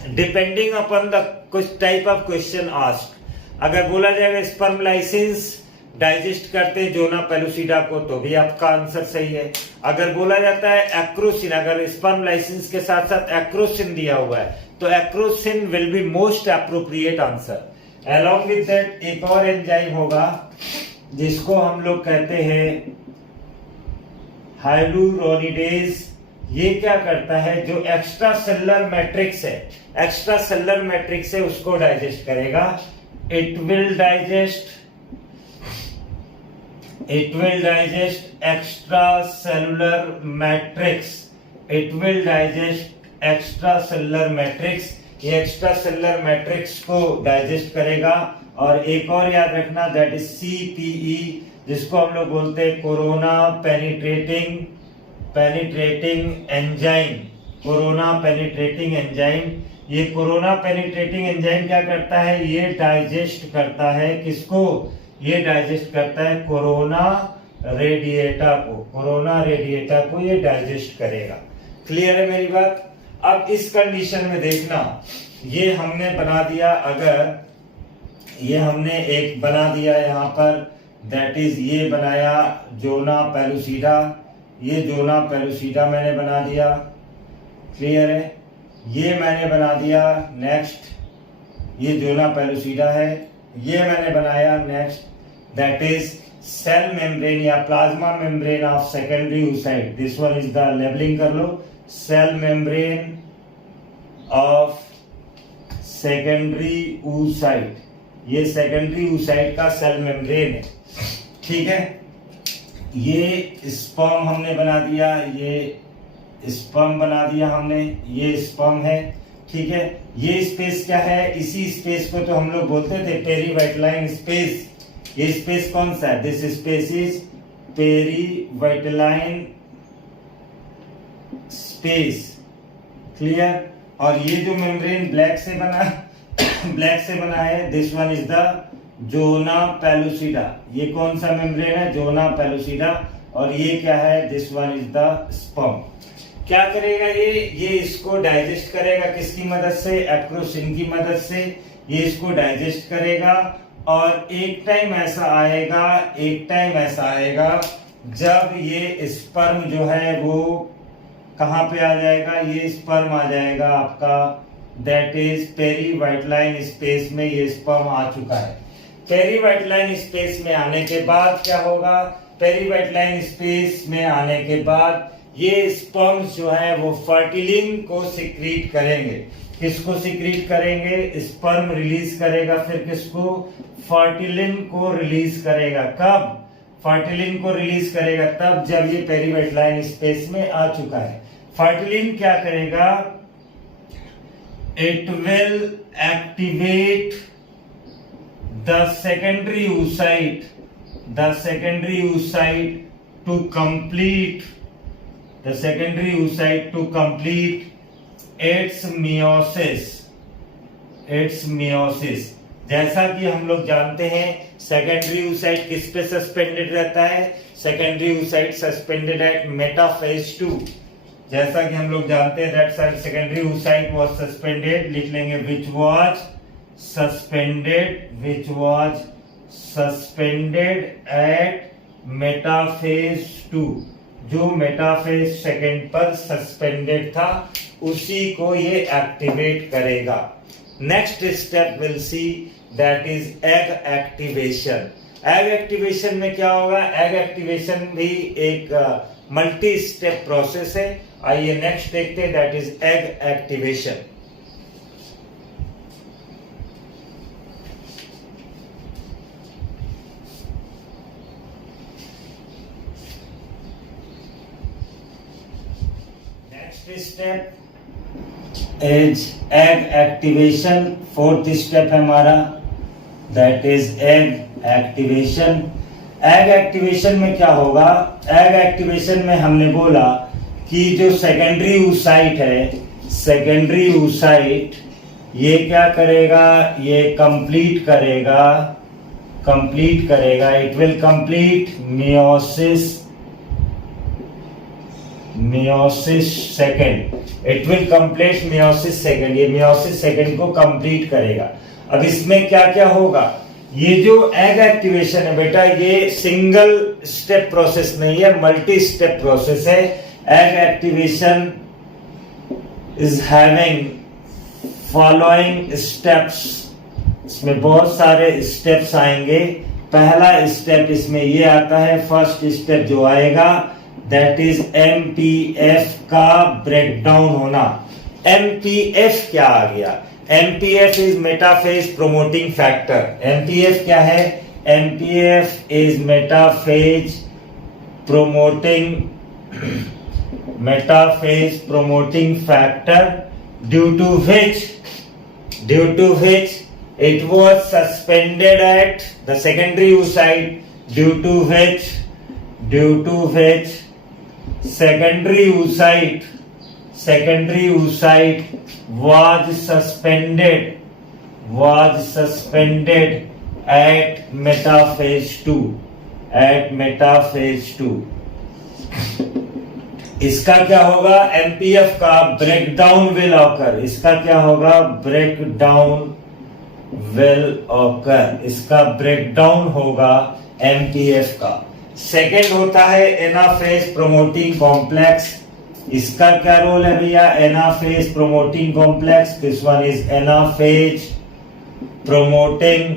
डिपेंडिंग अपॉन द कुछ टाइप ऑफ क्वेश्चन आस्क्ड, अगर बोला जाएगा स्पर्म लाइसेंस डाइजेस्ट करते हैं जोना पेलुसिडा को, तो भी आपका आंसर सही है। अगर बोला जाता है एक्रोसिन, अगर स्पर्म लाइसेंस के साथ साथ एक्रोसिन दिया हुआ है, तो acrosin will be most appropriate answer. Along with that एक और एंजाइम होगा जिसको हम लोग कहते हैं हाइलुरोनिडेज। ये क्या करता है, जो एक्स्ट्रा सेलुलर मैट्रिक्स है, एक्स्ट्रा सेलुलर मैट्रिक्स है, उसको डाइजेस्ट करेगा। It will digest extra cellular matrix, it will digest extra cellular matrix, ये एक्स्ट्रा सेलुलर मैट्रिक्स को डाइजेस्ट करेगा। और एक और याद रखना दैट इज CPE, जिसको हम लोग बोलते हैं corona penetrating enzyme, corona penetrating enzyme. ये कोरोना पेनिट्रेटिंग एंजाइम क्या करता है, ये डाइजेस्ट करता है किसको, ये डाइजेस्ट करता है कोरोना रेडिएटा को, कोरोना रेडिएटा को ये डाइजेस्ट करेगा। क्लियर है मेरी बात। अब इस कंडीशन में देखना, ये हमने बना दिया, अगर ये हमने एक बना दिया यहाँ पर, दैट इज ये बनाया जोना पेलुसिडा, ये जोना पेलुसिडा मैंने बना दिया, क्लियर है, ये मैंने बना दिया। नेक्स्ट ये जोना पेलुसिडा है, ये मैंने बनाया। Next that is cell membrane या plasma membrane of secondary oocyte, this one is the labelling कर लो, cell membrane of secondary oocyte, ये सेकेंडरी oocyte का सेल मेम्ब्रेन है, ठीक है। ये स्पर्म हमने बना दिया, ये स्पर्म बना दिया हमने, ये स्पर्म है, ठीक है। ये स्पेस क्या है, इसी स्पेस को तो हम लोग बोलते थे पेरीवाइटलाइन स्पेस। ये स्पेस कौन सा है, this space is perivitelline space, clear. और ये जो मेम्ब्रेन ब्लैक से बना है, this one is the zona pellucida, ये कौन सा मेम्ब्रेन है, जोना पेलुसिडा। और ये क्या है, this one is the sperm. क्या करेगा ये इसको डाइजेस्ट करेगा, किसकी मदद से, एक्रोसिन की मदद से ये इसको डाइजेस्ट करेगा। और एक टाइम ऐसा आएगा जब ये स्पर्म जो है वो कहां पे आ जाएगा, ये स्पर्म आ जाएगा आपका, दैट इज पेरीवाइटलाइन स्पेस में ये स्पर्म आ चुका है। पेरीवाइटलाइन स्पेस में आने के बाद क्या होगा, पेरीवाइटलाइन स्पेस में आने के बाद ये स्पर्म्स जो है वो फर्टिलिन को सिक्रीट करेंगे। किसको सिक्रीट करेंगे, स्पर्म रिलीज करेगा, फिर किसको, फर्टिलिन को रिलीज करेगा। कब फर्टिलिन को रिलीज करेगा, तब जब ये पेरीवाइटलाइन स्पेस में आ चुका है। फर्टिलिन क्या करेगा, it will activate the secondary oocyte to complete the secondary oocyte to complete its meiosis. जैसा कि हम लोग जानते हैं सेकेंडरी oocyte किस पे सस्पेंडेड रहता है? Secondary oocyte suspended at metaphase 2. जैसा कि हम लोग जानते हैं that secondary oocyte was suspended, लिख लेंगे which was suspended at metaphase 2. जो मेटाफेज सेकेंड पर सस्पेंडेड था उसी को ये एक्टिवेट करेगा. Next step will see that is egg activation. Egg activation में क्या होगा? एग एक्टिवेशन भी एक मल्टी स्टेप प्रोसेस है. आइए नेक्स्ट देखते हैं that is egg activation. Step is egg activation. Fourth step है हमारा that is egg activation. Egg activation में क्या होगा? एग एक्टिवेशन में हमने बोला कि जो सेकेंडरी oocyte है, सेकेंडरी oocyte ये क्या करेगा? ये कंप्लीट करेगा. It will complete meiosis second. It will complete meiosis second. ये meiosis second को कंप्लीट करेगा. अब इसमें क्या क्या होगा? ये जो एग एक्टिवेशन है बेटा ये सिंगल स्टेप प्रोसेस नहीं है, मल्टी स्टेप प्रोसेस है. Egg activation is having following steps. इसमें बहुत सारे स्टेप्स आएंगे. पहला स्टेप इसमें ये आता है, फर्स्ट स्टेप जो आएगा दैट इज एमपीएफ का ब्रेकडाउन होना. एमपीएफ क्या आ गया? MPF is metaphase promoting factor. MPF क्या है? MPF is metaphase promoting factor due to which it was suspended at the secondary oocyte, due to which secondary oocyte was suspended at metaphase 2. इसका क्या होगा? MPF का breakdown will occur. इसका क्या होगा? Breakdown will occur. इसका breakdown होगा MPF का. सेकेंड होता है एनाफेज प्रोमोटिंग कॉम्प्लेक्स. इसका क्या रोल है भैया? Anaphase promoting complex. This one is anaphase promoting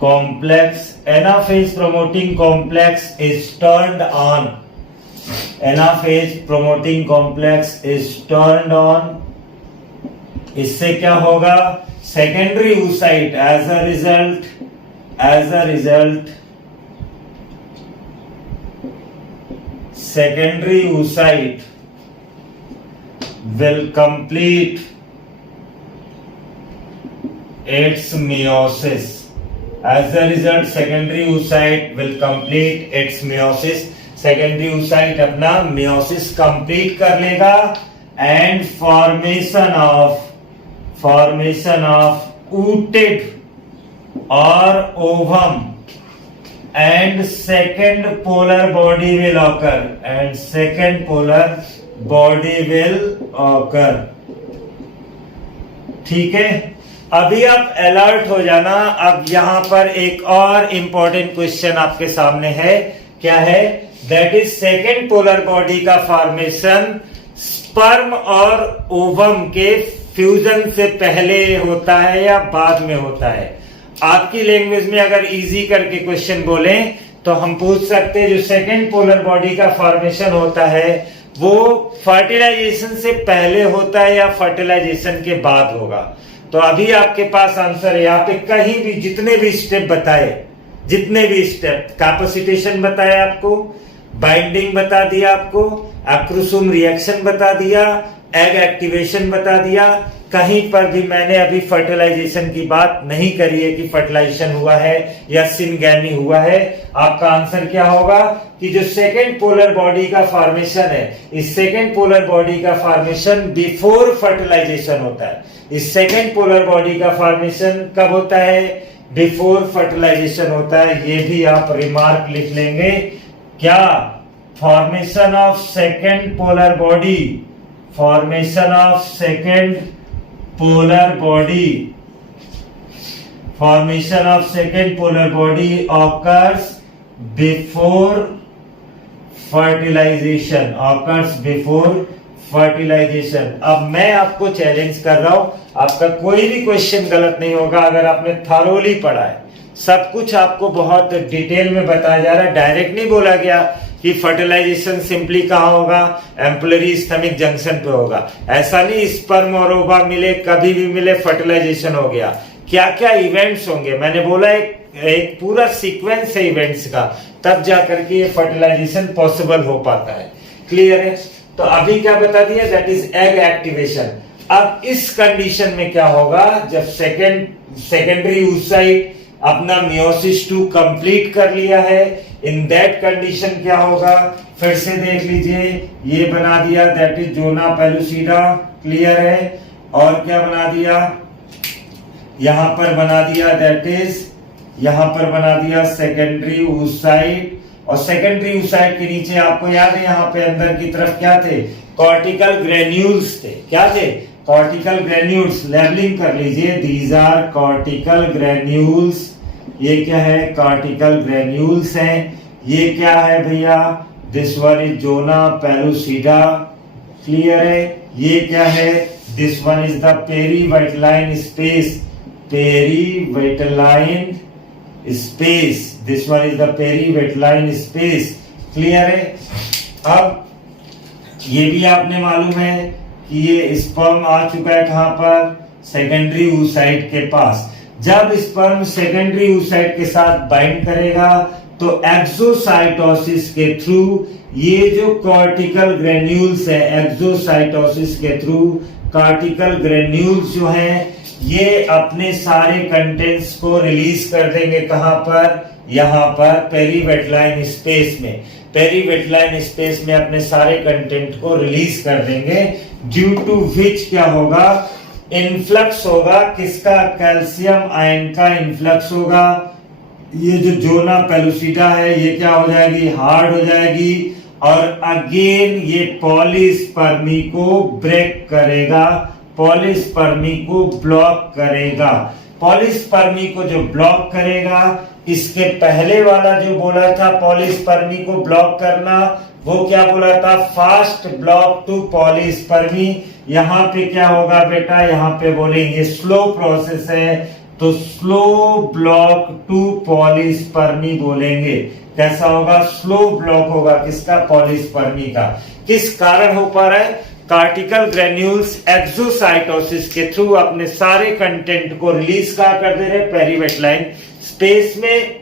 complex. Anaphase promoting complex is turned on. Anaphase promoting complex is turned on. इससे क्या होगा? Secondary oocyte as a result secondary oocyte will complete its meiosis. As a result, secondary oocyte will complete its meiosis. Secondary oocyte अपना meiosis complete कर लेगा and formation of ooted or ovum and second polar body will occur. ठीक है. अभी आप alert हो जाना. अब यहां पर एक और इंपॉर्टेंट क्वेश्चन आपके सामने है. क्या है? That is second polar body का फॉर्मेशन स्पर्म और ओवम के फ्यूजन से पहले होता है या बाद में होता है? आपकी लैंग्वेज में अगर इजी करके क्वेश्चन बोलें तो हम पूछ सकते हैं जो सेकेंड पोलर बॉडी का फॉर्मेशन होता है वो फर्टिलाइजेशन से पहले होता है या फर्टिलाइजेशन के बाद होगा? तो अभी आपके पास आंसर है. यहाँ पे कहीं भी जितने भी स्टेप बताए, कैपेसिटेशन बताया आपको, बाइंडिंग बता दिया आपको, एक्रोसोम रिएक्शन बता दिया, एग एक्टिवेशन बता दिया। कहीं पर भी मैंने अभी फर्टिलाइजेशन की बात नहीं करी है कि फर्टिलाइजेशन हुआ है या सिनगैमी हुआ है। आपका आंसर क्या होगा कि जो सेकेंड पोलर बॉडी का फॉर्मेशन है, इस सेकेंड पोलर बॉडी का फॉर्मेशन बिफोर फर्टिलाइजेशन होता है। इस सेकेंड पोलर बॉडी का फॉर्मेशन कब होता है? बिफोर फर्टिलाइजेशन होता है। ये भी आप रिमार्क लिख लेंगे। क्या? Formation of second polar body, formation of second polar body, formation of second polar body occurs before fertilization, occurs before fertilization. अब मैं आपको चैलेंज कर रहा हूं, आपका कोई भी क्वेश्चन गलत नहीं होगा अगर आपने थॉरोली पढ़ा है। सब कुछ आपको बहुत डिटेल में बताया जा रहा है। डायरेक्ट नहीं बोला गया कि फर्टिलाइजेशन सिंपली कहाँ होगा? एम्पुलरी स्टमक जंक्शन पे होगा। ऐसा नहीं स्पर्म और ओवा मिले, कभी भी मिले फर्टिलाइजेशन हो गया। क्या क्या इवेंट्स होंगे? मैंने बोला एक पूरा सीक्वेंस है इवेंट्स का, तब जाकर के ये फर्टिलाइजेशन पॉसिबल हो पाता है। क्लियर है? तो अभी क्या बता दिया? That is egg activation. अब इस कंडीशन में क्या होगा? जब सेकेंडरी oocyte अपना मियोसिस 2 कंप्लीट कर लिया है, इन दैट कंडीशन क्या होगा? फिर से देख लीजिए, ये बना दिया that is zona pellucida. Clear है? और क्या बना दिया? यहां पर बना दिया दैट इज, यहां पर बना दिया सेकेंडरी oocyte। और सेकेंडरी oocyte के नीचे आपको याद है यहां पे अंदर की तरफ क्या थे? कॉर्टिकल ग्रेन्यूल्स थे। क्या थे? Cortical granules. लेबलिंग कर लीजिए, दीज आर कॉर्टिकल ग्रेन्यूल्स। ये क्या है? कॉर्टिकल ग्रेन्यूल्स हैं। ये क्या है भैया? This one is zona pellucida. Clear है? ये क्या है? This one is the perivitelline space, perivitelline space. This one is the perivitelline space. Clear है? अब ये भी आपने मालूम है कि ये स्पर्म आ चुका है कहां पर? सेकेंडरी oocyte के पास। जब स्पर्म सेकेंडरी oocyte के साथ बाइंड करेगा तो एक्सोसाइटोसिस के थ्रू ये जो कॉर्टिकल ग्रेन्यूल्स है, एक्सोसाइटोसिस के थ्रू कॉर्टिकल ग्रेन्यूल्स जो हैं ये अपने सारे कंटेंट्स को रिलीज कर देंगे। कहां पर? यहां पर पेरीविटलाइन स्पेस में। पेरीविटलाइन स्पेस में अपने सारे कंटेंट को रिलीज कर देंगे, ड्यू टू विच क्या होगा? इन्फ्लक्स होगा। किसका? कैल्शियम आयन का इन्फ्लक्स होगा। ये जो जोना पेलुसिडा है ये क्या हो जाएगी? हार्ड हो जाएगी और अगेन ये पॉलीस्पर्मी को ब्रेक करेगा, पॉलीस्पर्मी को ब्लॉक करेगा। पॉलीस्पर्मी को जो ब्लॉक करेगा, इसके पहले वाला जो बोला था पॉलीस्पर्मी को ब्लॉक करना, वो क्या बोला था? Fast block to polyspermy. यहां पे क्या होगा बेटा? यहां पे बोलेंगे स्लो प्रोसेस है तो स्लो ब्लॉक टू पॉलीस्पर्मी बोलेंगे। कैसा होगा? स्लो ब्लॉक होगा। किसका? पॉलीस्पर्मी का। किस कारण हो पा रहा है? कॉर्टिकल ग्रेन्यूल्स एक्सोसाइटोसिस के थ्रू अपने सारे कंटेंट को रिलीज कहां कर दे रहे? पेरीविटलाइन स्पेस में,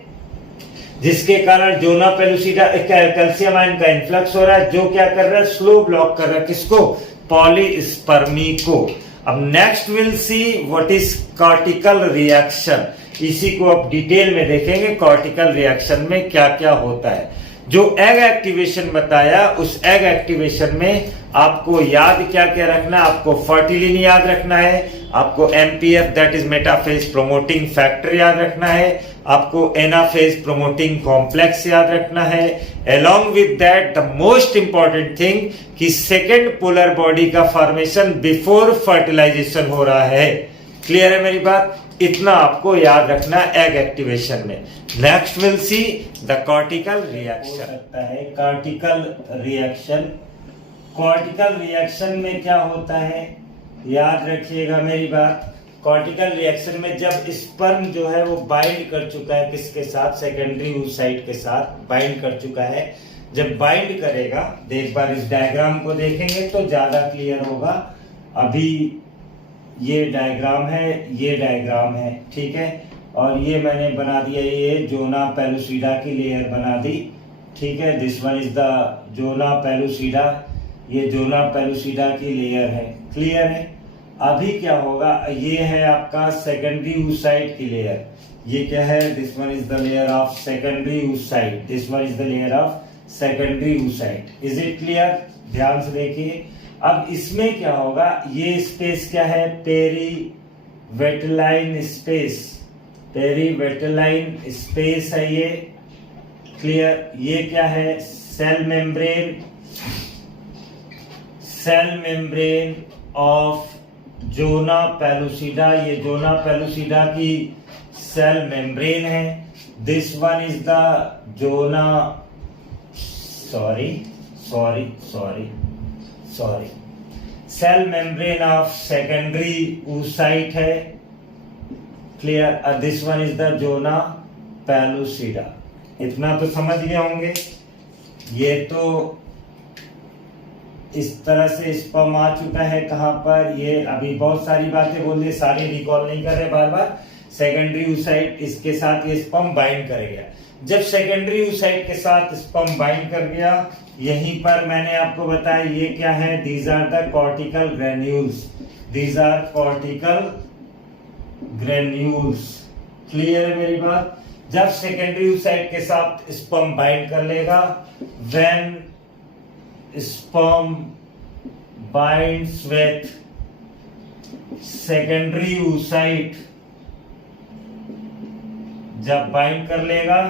जिसके कारण जोना पेलुसिडा कैल्शियम आयन का इन्फ्लक्स हो रहा है, जो क्या कर रहा है? स्लो ब्लॉक कर रहा है। किसको? पॉलीस्पर्मी को। अब next will see what is cortical reaction. इसी को अब डिटेल में देखेंगे, कॉर्टिकल रिएक्शन में क्या क्या होता है। जो एग एक्टिवेशन बताया, उस एग एक्टिवेशन में आपको याद क्या क्या रखना है? आपको फर्टिलिन याद रखना है, आपको MPF that is metaphase promoting factor याद रखना है, आपको एनाफेज प्रोमोटिंग कॉम्प्लेक्स याद रखना है। Along with that the most important thing कि सेकेंड पोलर बॉडी का फॉर्मेशन बिफोर फर्टिलाइजेशन हो रहा है। क्लियर है मेरी बात? इतना आपको याद रखना एग एक्टिवेशन में। Next will see the cortical reaction. सकता है कॉर्टिकल रिएक्शन। कॉर्टिकल रिएक्शन में क्या होता है? याद रखिएगा मेरी बात। कॉर्टिकल रिएक्शन में जब स्पर्म जो है वो बाइंड कर चुका है, किसके साथ? सेकेंडरी oocyte के साथ बाइंड कर चुका है। जब बाइंड करेगा, एक बार इस डायग्राम को देखेंगे तो ज्यादा क्लियर होगा। अभी ये डायग्राम है, ये डायग्राम है, ठीक है। और ये मैंने बना दिया, ये जोना पेलुसिडा की लेयर बना दी, ठीक है। This one is the zona pellucida. ये जोना पेलुसिडा की लेयर है, क्लियर है। अभी क्या होगा, ये है आपका सेकेंडरी oocyte की लेयर, ये क्या है, this one is the layer of secondary oocyte, this one is the layer of secondary oocyte। Is it clear? ध्यान से देखिए। अब इसमें क्या होगा, ये स्पेस क्या है, पेरीवेटलाइन स्पेस, पेरीवेटलाइन स्पेस है ये, क्लियर। ये क्या है, cell membrane, cell membrane of zona pellucida, ये जोना पेलुसिडा की सेल मेम्ब्रेन है। This one is the zona, sorry, cell membrane of secondary oocyte है, clear. This one is the zona pellucida. इतना तो समझ गए होंगे। ये तो इस तरह से स्पर्म आ चुका है कहां पर, ये अभी बहुत सारी बातें बोल रहे, सारी रिकॉल नहीं कर रहे बार बार। सेकेंडरी oocyte इसके साथ ये स्पर्म बाइंड कर गया। जब सेकेंडरी oocyte के साथ स्पर्म बाइंड कर गया, यहीं पर मैंने आपको बताया ये क्या है, these are the cortical granules, these are cortical granules, clear है मेरी बात। जब सेकेंडरी oocyte के साथ स्पर्म बाइंड कर लेगा, when sperm binds with secondary oocyte, जब बाइंड कर लेगा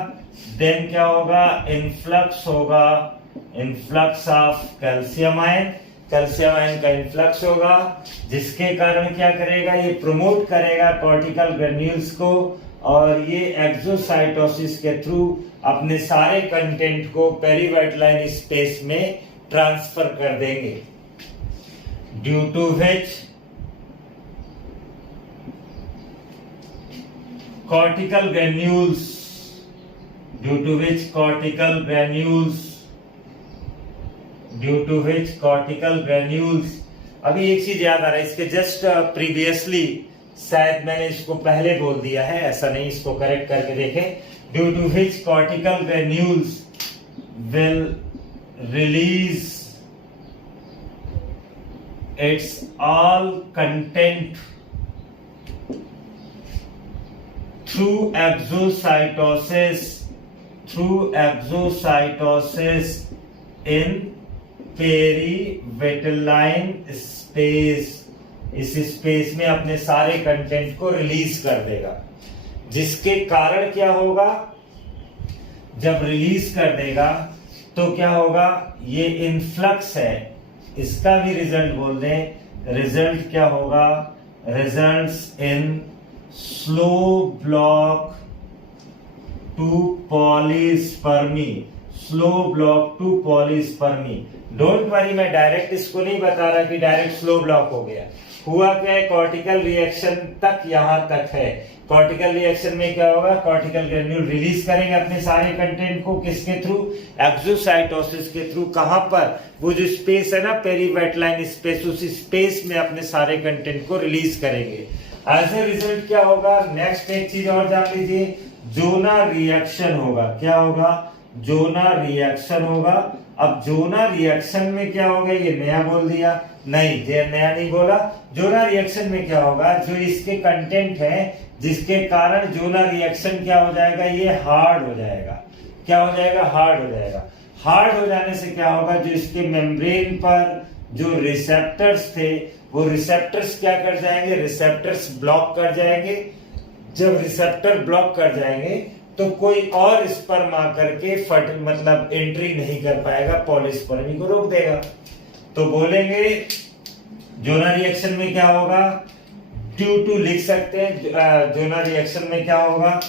देन क्या होगा, इनफ्लक्स होगा, influx of calcium ion, calcium ion का इनफ्लक्स होगा, जिसके कारण क्या करेगा, ये प्रमोट करेगा कॉर्टिकल ग्रेन्यूल्स को, और ये एक्सोसाइटोसिस के थ्रू अपने सारे कंटेंट को पेरीवेटलाइन स्पेस में ट्रांसफर कर देंगे, due to which cortical granules, due to which cortical granules, अभी एक चीज याद आ रहा है, इसके जस्ट प्रीवियसली शायद मैंने इसको पहले बोल दिया है, ऐसा नहीं, इसको करेक्ट करके देखें। Due to which cortical granules will release its all content through exocytosis in perivitelline space, इस स्पेस में अपने सारे कंटेंट को रिलीज कर देगा, जिसके कारण क्या होगा, जब रिलीज कर देगा तो क्या होगा, ये इनफ्लक्स है, इसका भी रिजल्ट बोल दें, रिजल्ट क्या होगा, results in slow block to polyspermy, slow block to polyspermy. Don't worry, मैं डायरेक्ट इसको नहीं बता रहा कि डायरेक्ट स्लो ब्लॉक हो गया, हुआ क्या है, कॉर्टिकल रिएक्शन तक यहां तक है। कॉर्टिकल रिएक्शन में क्या होगा, कॉर्टिकल ग्रेन्यूल रिलीज करेंगे अपने सारे कंटेंट को, किसके थ्रू, एक्सोसाइटोसिस के थ्रू। कहां पर, वो जो स्पेस है ना पेरीवेटलाइन स्पेस, उस स्पेस में अपने सारे कंटेंट को रिलीज करेंगे। एज ए रिजल्ट क्या होगा, नेक्स्ट एक चीज और जान लीजिए, जोना रिएक्शन होगा। क्या होगा, जोना रिएक्शन होगा। अब जोना रिएक्शन में क्या होगा, ये नया बोल दिया, नहीं ये नया नहीं बोला। जोना रिएक्शन में क्या होगा, जो इसके कंटेंट है जिसके कारण जोना रिएक्शन क्या हो जाएगा, ये हार्ड हो जाएगा। क्या हो जाएगा, हार्ड हो जाएगा। हार्ड हो जाने से क्या होगा, जो इसके मेम्ब्रेन पर जो रिसेप्टर्स थे, वो रिसेप्टर्स क्या कर जाएंगे, रिसेप्टर्स ब्लॉक कर जाएंगे। जब रिसेप्टर ब्लॉक कर जाएंगे तो कोई और स्पर्म आकर के मतलब एंट्री नहीं कर पाएगा, पॉलीस्पर्मी को रोक देगा। तो बोलेंगे जोना रिएक्शन में क्या होगा, ड्यू टू लिख सकते हैं, जोना रिएक्शन में क्या होगा,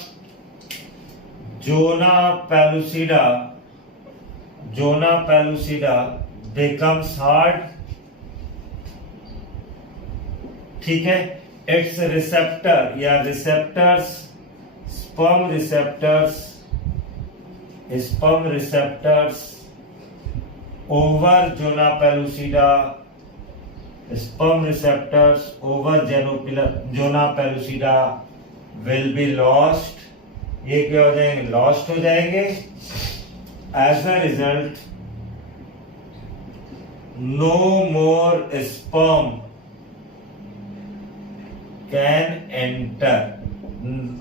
जोना पेलुसिडा बिकम्स हार्ड, ठीक है। इट्स रिसेप्टर या receptors, sperm receptors over zona pellucida, sperm receptors over zona pellucida will be lost. ये क्या हो जाएंगे, लॉस्ट हो जाएंगे। As a result no more sperm can enter,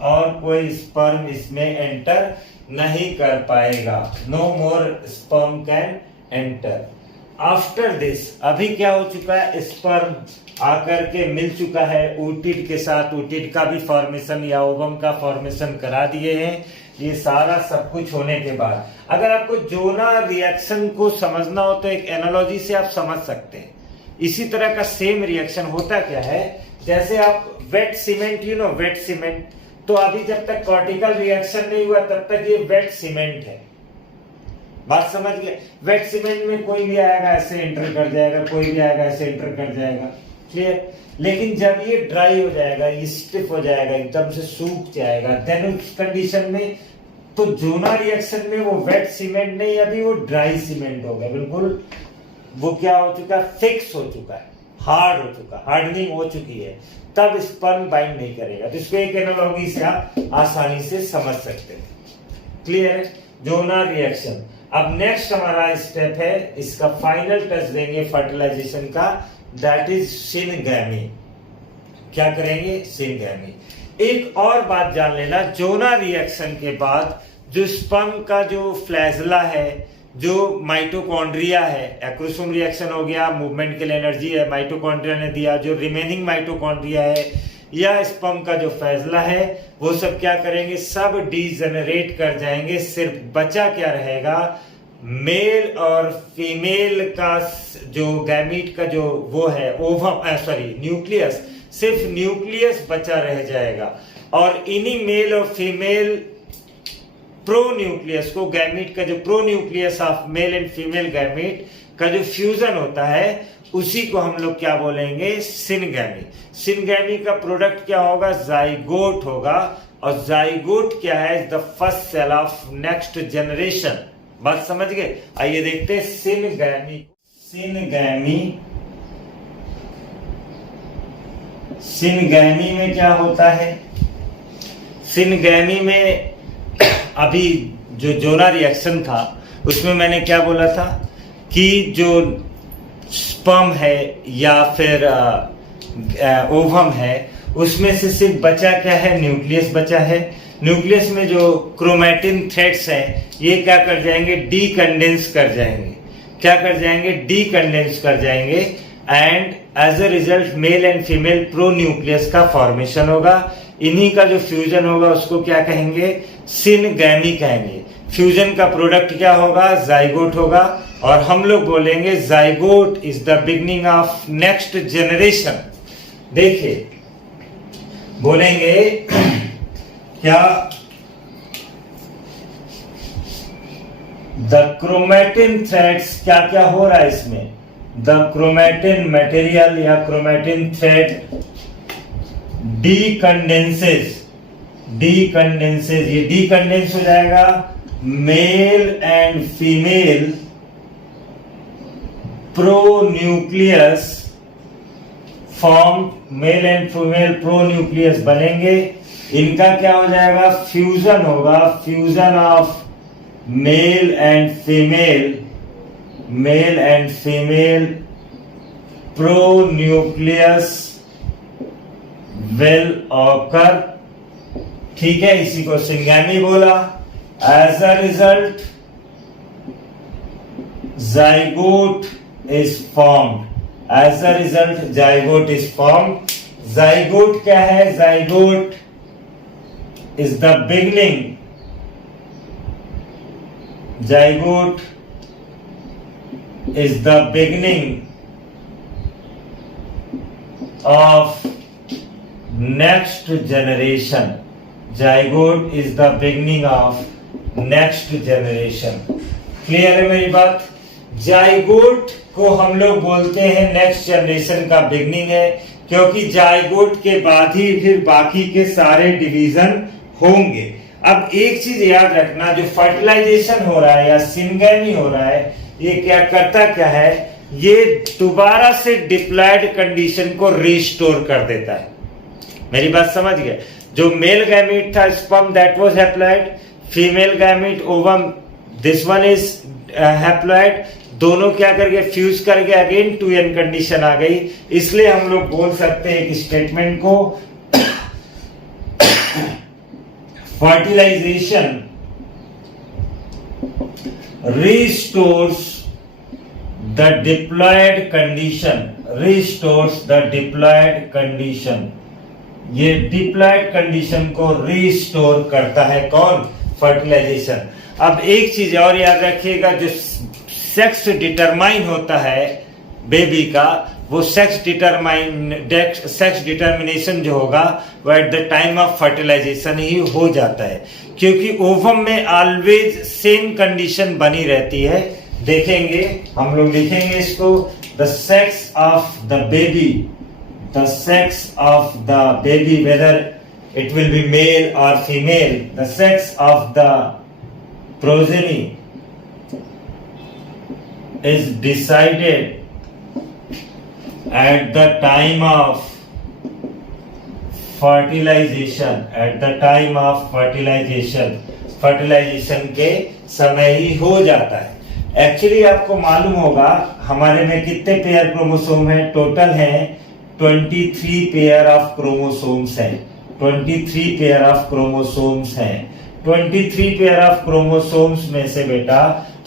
और कोई स्पर्म इसमें एंटर नहीं कर पाएगा। No more sperm can enter. After this, अभी क्या हो चुका है, स्पर्म आकर के मिल चुका है ootyl के साथ, ootyl का भी फॉर्मेशन या ओवम का फॉर्मेशन करा दिए हैं। ये सारा सब कुछ होने के बाद अगर आपको जोना रिएक्शन को समझना हो तो एक एनालॉजी से आप समझ सकते हैं। इसी तरह का सेम रिएक्शन होता क्या है, जैसे आप वेट सीमेंट, वेट सीमेंट, तो अभी जब तक कॉर्टिकल रिएक्शन नहीं हुआ तब तक ये वेट सीमेंट है। बात समझ गए? वेट सीमेंट में कोई भी आएगा ऐसे एंटर कर जाएगा, कोई भी आएगा ऐसे एंटर कर जाएगा, क्लियर। लेकिन जब ये ड्राई हो जाएगा, ये स्टिफ हो जाएगा, एकदम से सूख जाएगा, देन उस कंडीशन में तो जोना रिएक्शन में वो वेट सीमेंट नहीं, अभी वो ड्राई सीमेंट हो गया, बिल्कुल वो क्या हो चुका है, फिक्स हो चुका है, हार्ड हो चुका, हार्डनिंग हो चुकी है, तब स्पर्म बाइंड नहीं करेगा। तो इसको एक एनालॉजी से आप आसानी से समझ सकते हैं, क्लियर है। जोना रिएक्शन। अब नेक्स्ट हमारा स्टेप है, इसका फाइनल टच देंगे फर्टिलाइजेशन का, दैट इज सिनगैमी। क्या करेंगे, सिनगैमी। एक और बात जान लेना, जोना रिएक्शन के बाद जो स्पर्म का जो फ्लैजला है, जो माइटोकॉन्ड्रिया है, एक्रोसोम रिएक्शन हो गया, मूवमेंट के लिए एनर्जी है माइटोकॉन्ड्रिया ने दिया, जो रिमेनिंग माइटोकॉन्ड्रिया है या स्पर्म का जो फैजला है वो सब क्या करेंगे, सब डीजेनरेट कर जाएंगे। सिर्फ बचा क्या रहेगा, मेल और फीमेल का जो गैमीट का जो वो है ओवम, न्यूक्लियस, सिर्फ न्यूक्लियस बचा रह जाएगा। और इन्हीं मेल और फीमेल प्रो न्यूक्लियस को, गैमीट का जो pro nucleus of male and female gamete का जो फ्यूजन होता है उसी को हम लोग क्या बोलेंगे, सिनगैमी। सिनगैमी का प्रोडक्ट क्या होगा, जाइगोट होगा। और जाइगोट क्या है, the first cell of next generation. बात समझ गए? आइए देखते हैं सिनगैमी। सिनगैमी में क्या होता है, सिनगैमी में अभी जो जोना रिएक्शन था उसमें मैंने क्या बोला था कि जो स्पर्म है या फिर ओवम है उसमें से सिर्फ बचा क्या है, न्यूक्लियस बचा है। न्यूक्लियस में जो क्रोमैटिन थ्रेड्स हैं ये क्या कर जाएंगे, डीकंडेंस कर जाएंगे। क्या कर जाएंगे, डीकंडेंस कर जाएंगे। And as a result male and female pronucleus का फॉर्मेशन होगा। इन्हीं का जो फ्यूजन होगा उसको क्या कहेंगे, सिनगैमी कहेंगे। फ्यूजन का प्रोडक्ट क्या होगा, जाइगोट होगा। और हम लोग बोलेंगे zygote is the beginning of next generation. देखिए बोलेंगे क्या, द क्रोमैटिन थ्रेड्स, क्या क्या हो रहा है इसमें, द क्रोमैटिन मटेरियल या क्रोमैटिन थ्रेड डीकंडेंसेस, ये डीकंडेंस हो जाएगा। Male and female pronucleus form, male and female pronucleus बनेंगे। इनका क्या हो जाएगा, फ्यूजन होगा, fusion of male and female pronucleus will occur. ठीक है, इसी को सिनगैमी बोला। As a result zygote is formed, as a result zygote is formed. Zygote क्या है, zygote is the beginning, zygote is the beginning of next generation. Zygote is the beginning of next generation. Clear है मेरी बात? Zygote को हम लोग बोलते हैं नेक्स्ट जनरेशन का बिगनिंग है, क्योंकि जाइगोट के बाद ही फिर बाकी के सारे डिवीजन होंगे। अब एक चीज याद रखना, जो फर्टिलाइजेशन हो रहा है या सिनगैमी हो रहा है, ये क्या करता क्या है, ये दोबारा से डिप्लॉयड कंडीशन को रिस्टोर कर देता है। मेरी बात समझ गए? जो मेल गैमीट था sperm, that was haploid, female gamete ovum, this one is haploid, दोनों क्या कर गए, फ्यूज कर गए, अगेन 2n कंडीशन आ गई। इसलिए हम लोग बोल सकते हैं कि स्टेटमेंट को fertilisation restores the diploid condition, restores the diploid condition। ये डिप्लॉयड कंडीशन को रिस्टोर करता है कौन, फर्टिलाइजेशन। अब एक चीज और याद रखिएगा, जो सेक्स डिटरमाइन होता है बेबी का, वो सेक्स डिटर्मिनेशन जो होगा वो at the time of fertilisation ही हो जाता है, क्योंकि ओवम में ऑलवेज सेम कंडीशन बनी रहती है। देखेंगे हम लोग, लिखेंगे इसको, the sex of the baby, the sex of the baby whether it will be male और female, the sex of the progeny is decided at the time of fertilization, at the time of fertilization, fertilization के समय ही हो जाता है। Actually आपको मालूम होगा हमारे में कितने पेयर क्रोमोसोम हैं, टोटल हैं 23 पेयर ऑफ क्रोमोसोम्स हैं, 23 पेयर ऑफ क्रोमोसोम्स हैं। 23 पेयर ऑफ क्रोमोसोम्स में से बेटा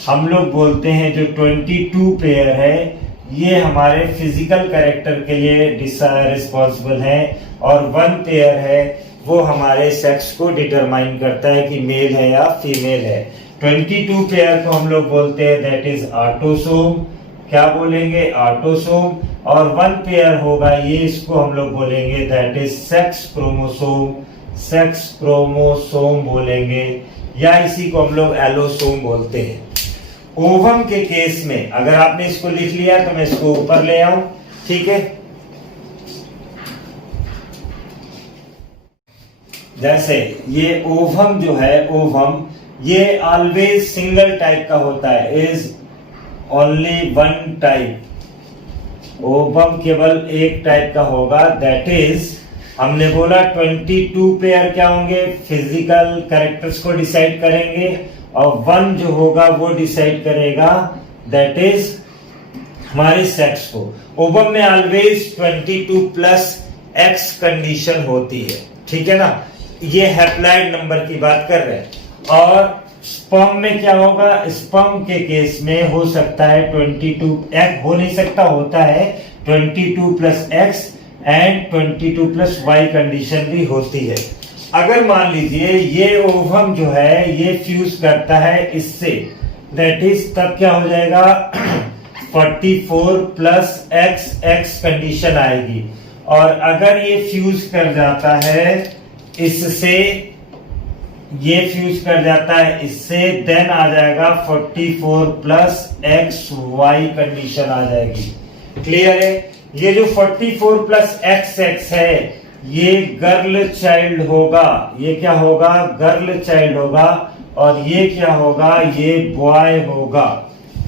हम लोग बोलते हैं जो 22 पेयर है ये हमारे फिजिकल कैरेक्टर के लिए रिस्पॉन्सिबल है, और 1 पेयर है वो हमारे सेक्स को डिटरमाइन करता है कि मेल है या फीमेल है। 22 पेयर को हम लोग बोलते हैं दैट इज ऑटोसोम, क्या बोलेंगे, ऑटोसोम। और 1 पेयर होगा ये, इसको हम लोग बोलेंगे that is sex chromosome, sex chromosome बोलेंगे, या इसी को हम लोग एलोसोम बोलते हैं। ओवम के केस में अगर आपने इसको लिख लिया तो मैं इसको ऊपर ले आऊं, ठीक है। जैसे ये ओवम जो है, ओवम ये ऑलवेज सिंगल टाइप का होता है, इज ओनली 1 टाइप। ओवम केवल एक टाइप का होगा, दैट इज हमने बोला 22 पेयर क्या होंगे, फिजिकल कैरेक्टर्स को डिसाइड करेंगे, और 1 जो होगा वो डिसाइड करेगा दैट इज हमारे सेक्स को। ओवम में ऑलवेज 22 प्लस एक्स कंडीशन होती है, ठीक है ना। ये हैप्लॉइड नंबर की बात कर रहे हैं। और स्पर्म में क्या होगा, स्पर्म के केस में हो सकता है 22 एक्स, हो नहीं सकता, होता है 22 plus X and 22 plus Y condition भी होती है। अगर मान लीजिए ये ओवम जो है ये फ्यूज करता है इससे, दैट इज तब क्या हो जाएगा 44 प्लस एक्स एक्स कंडीशन आएगी। और अगर ये फ्यूज कर जाता है इससे, ये फ्यूज कर जाता है इससे, देन आ जाएगा 44 प्लस एक्स वाई कंडीशन आ जाएगी। क्लियर है। ये जो 44 प्लस एक्स एक्स है ये गर्ल चाइल्ड होगा, ये क्या होगा, गर्ल चाइल्ड होगा, और ये क्या होगा, ये बॉय होगा।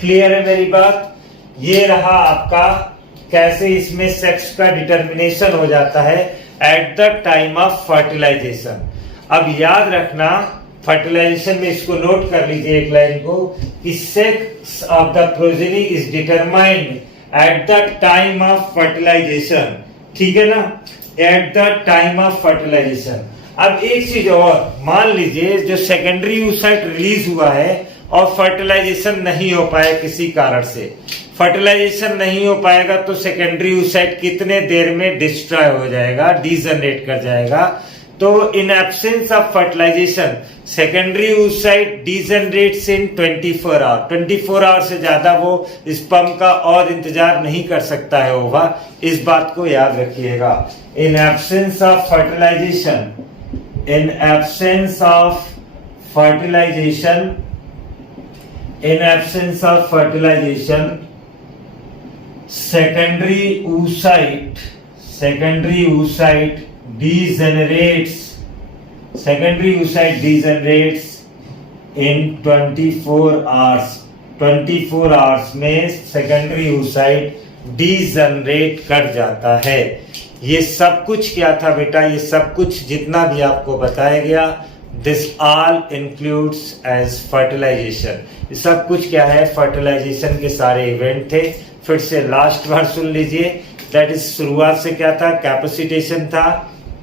क्लियर है मेरी बात। ये रहा आपका कैसे इसमें सेक्स का डिटर्मिनेशन हो जाता है at the time of fertilisation. अब याद रखना फर्टिलाइजेशन में इसको नोट कर लीजिए एक लाइन को, कि sex of the progeny is determined at the time of fertilisation, ठीक है ना, at the time of fertilisation. अब एक चीज और मान लीजिए जो सेकेंडरी oocyte रिलीज हुआ है और फर्टिलाइजेशन नहीं हो पाया किसी कारण से, फर्टिलाइजेशन नहीं हो पाएगा तो सेकेंडरी oocyte कितने देर में डिस्ट्रॉय हो जाएगा, डीजनरेट कर जाएगा। तो in absence of fertilisation secondary oocyte degenerates in 24 hour, 24 hour से ज्यादा वो स्पर्म का और इंतजार नहीं कर सकता है ओवा। इस बात को याद रखिएगा। In absence of fertilisation, in absence of fertilisation, in absence of fertilisation secondary oocyte degenerates, secondary oocyte degenerates in 24 hours, 24 hours में secondary oocyte degenerate कर जाता है। ये सब कुछ क्या था बेटा, ये सब कुछ जितना भी आपको बताया गया this all includes as fertilisation. ये सब कुछ क्या है, फर्टिलाइजेशन के सारे इवेंट थे। फिर से लास्ट बार सुन लीजिए, दैट इज शुरुआत से क्या था, कैपेसिटेशन था,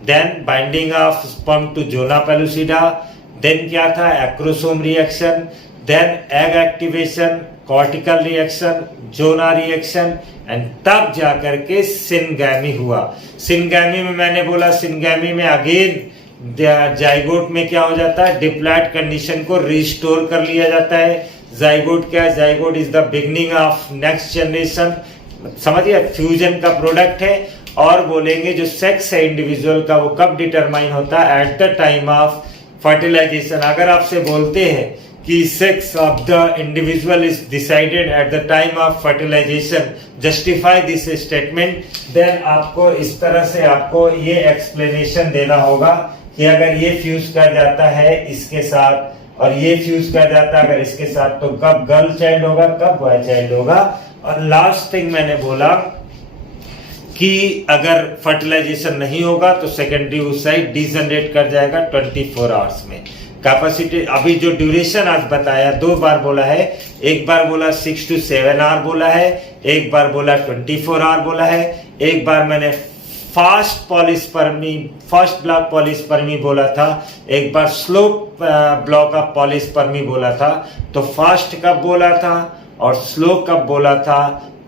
then binding of sperm to zona pellucida, then क्या था, acrosome reaction, then egg activation, cortical reaction, zona reaction, and तब जाकर के सिनगैमी हुआ। सिनगैमी में मैंने बोला, सिनगैमी में अगेन जाइगोट में क्या हो जाता है, डिप्लॉयड कंडीशन को रिस्टोर कर लिया जाता है। जाइगोट क्या है, zygote is the beginning of next generation, समझिए फ्यूजन का प्रोडक्ट है। और बोलेंगे जो सेक्स है इंडिविजुअल का वो कब डिटरमाइन होता है, at the time of fertilisation. अगर आपसे बोलते हैं कि sex of the individual is decided at the time of fertilisation, justify this statement, then आपको इस तरह से आपको ये एक्सप्लेनेशन देना होगा कि अगर ये फ्यूज कर जाता है इसके साथ और ये फ्यूज कर जाता है अगर इसके साथ, तो कब गर्ल चाइल्ड होगा, कब बॉय चाइल्ड होगा। और लास्ट थिंग मैंने बोला कि अगर फर्टिलाइजेशन नहीं होगा तो सेकेंडरी oocyte डीजनरेट कर जाएगा 24 आवर्स में। कैपेसिटी अभी जो ड्यूरेशन आज बताया, 2 बार बोला है, एक बार बोला 6 to 7 आवर बोला है, एक बार बोला 24 आवर बोला है, एक बार मैंने fast polyspermy, first block polyspermy बोला था, एक बार स्लो ब्लॉक ऑफ पॉलीस्पर्मी बोला था। तो फास्ट कब बोला था और स्लो कब बोला था,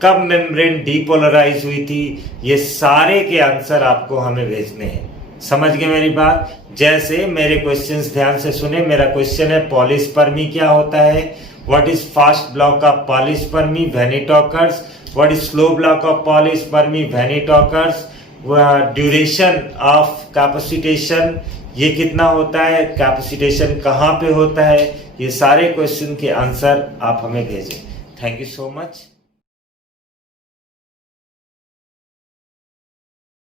कब मेम्ब्रेन डीपोलराइज हुई थी, ये सारे के आंसर आपको हमें भेजने हैं। समझ गए मेरी बात। जैसे मेरे क्वेश्चंस ध्यान से सुने, मेरा क्वेश्चन है पॉलीस्पर्मी क्या होता है, what is fast block of polyspermy, when it occurs, what is slow block of polyspermy, when it occurs, duration of capacitation ये कितना होता है, कैपेसिटेशन कहाँ पे होता है, ये सारे क्वेश्चन के आंसर आप हमें भेजें। Thank you so much.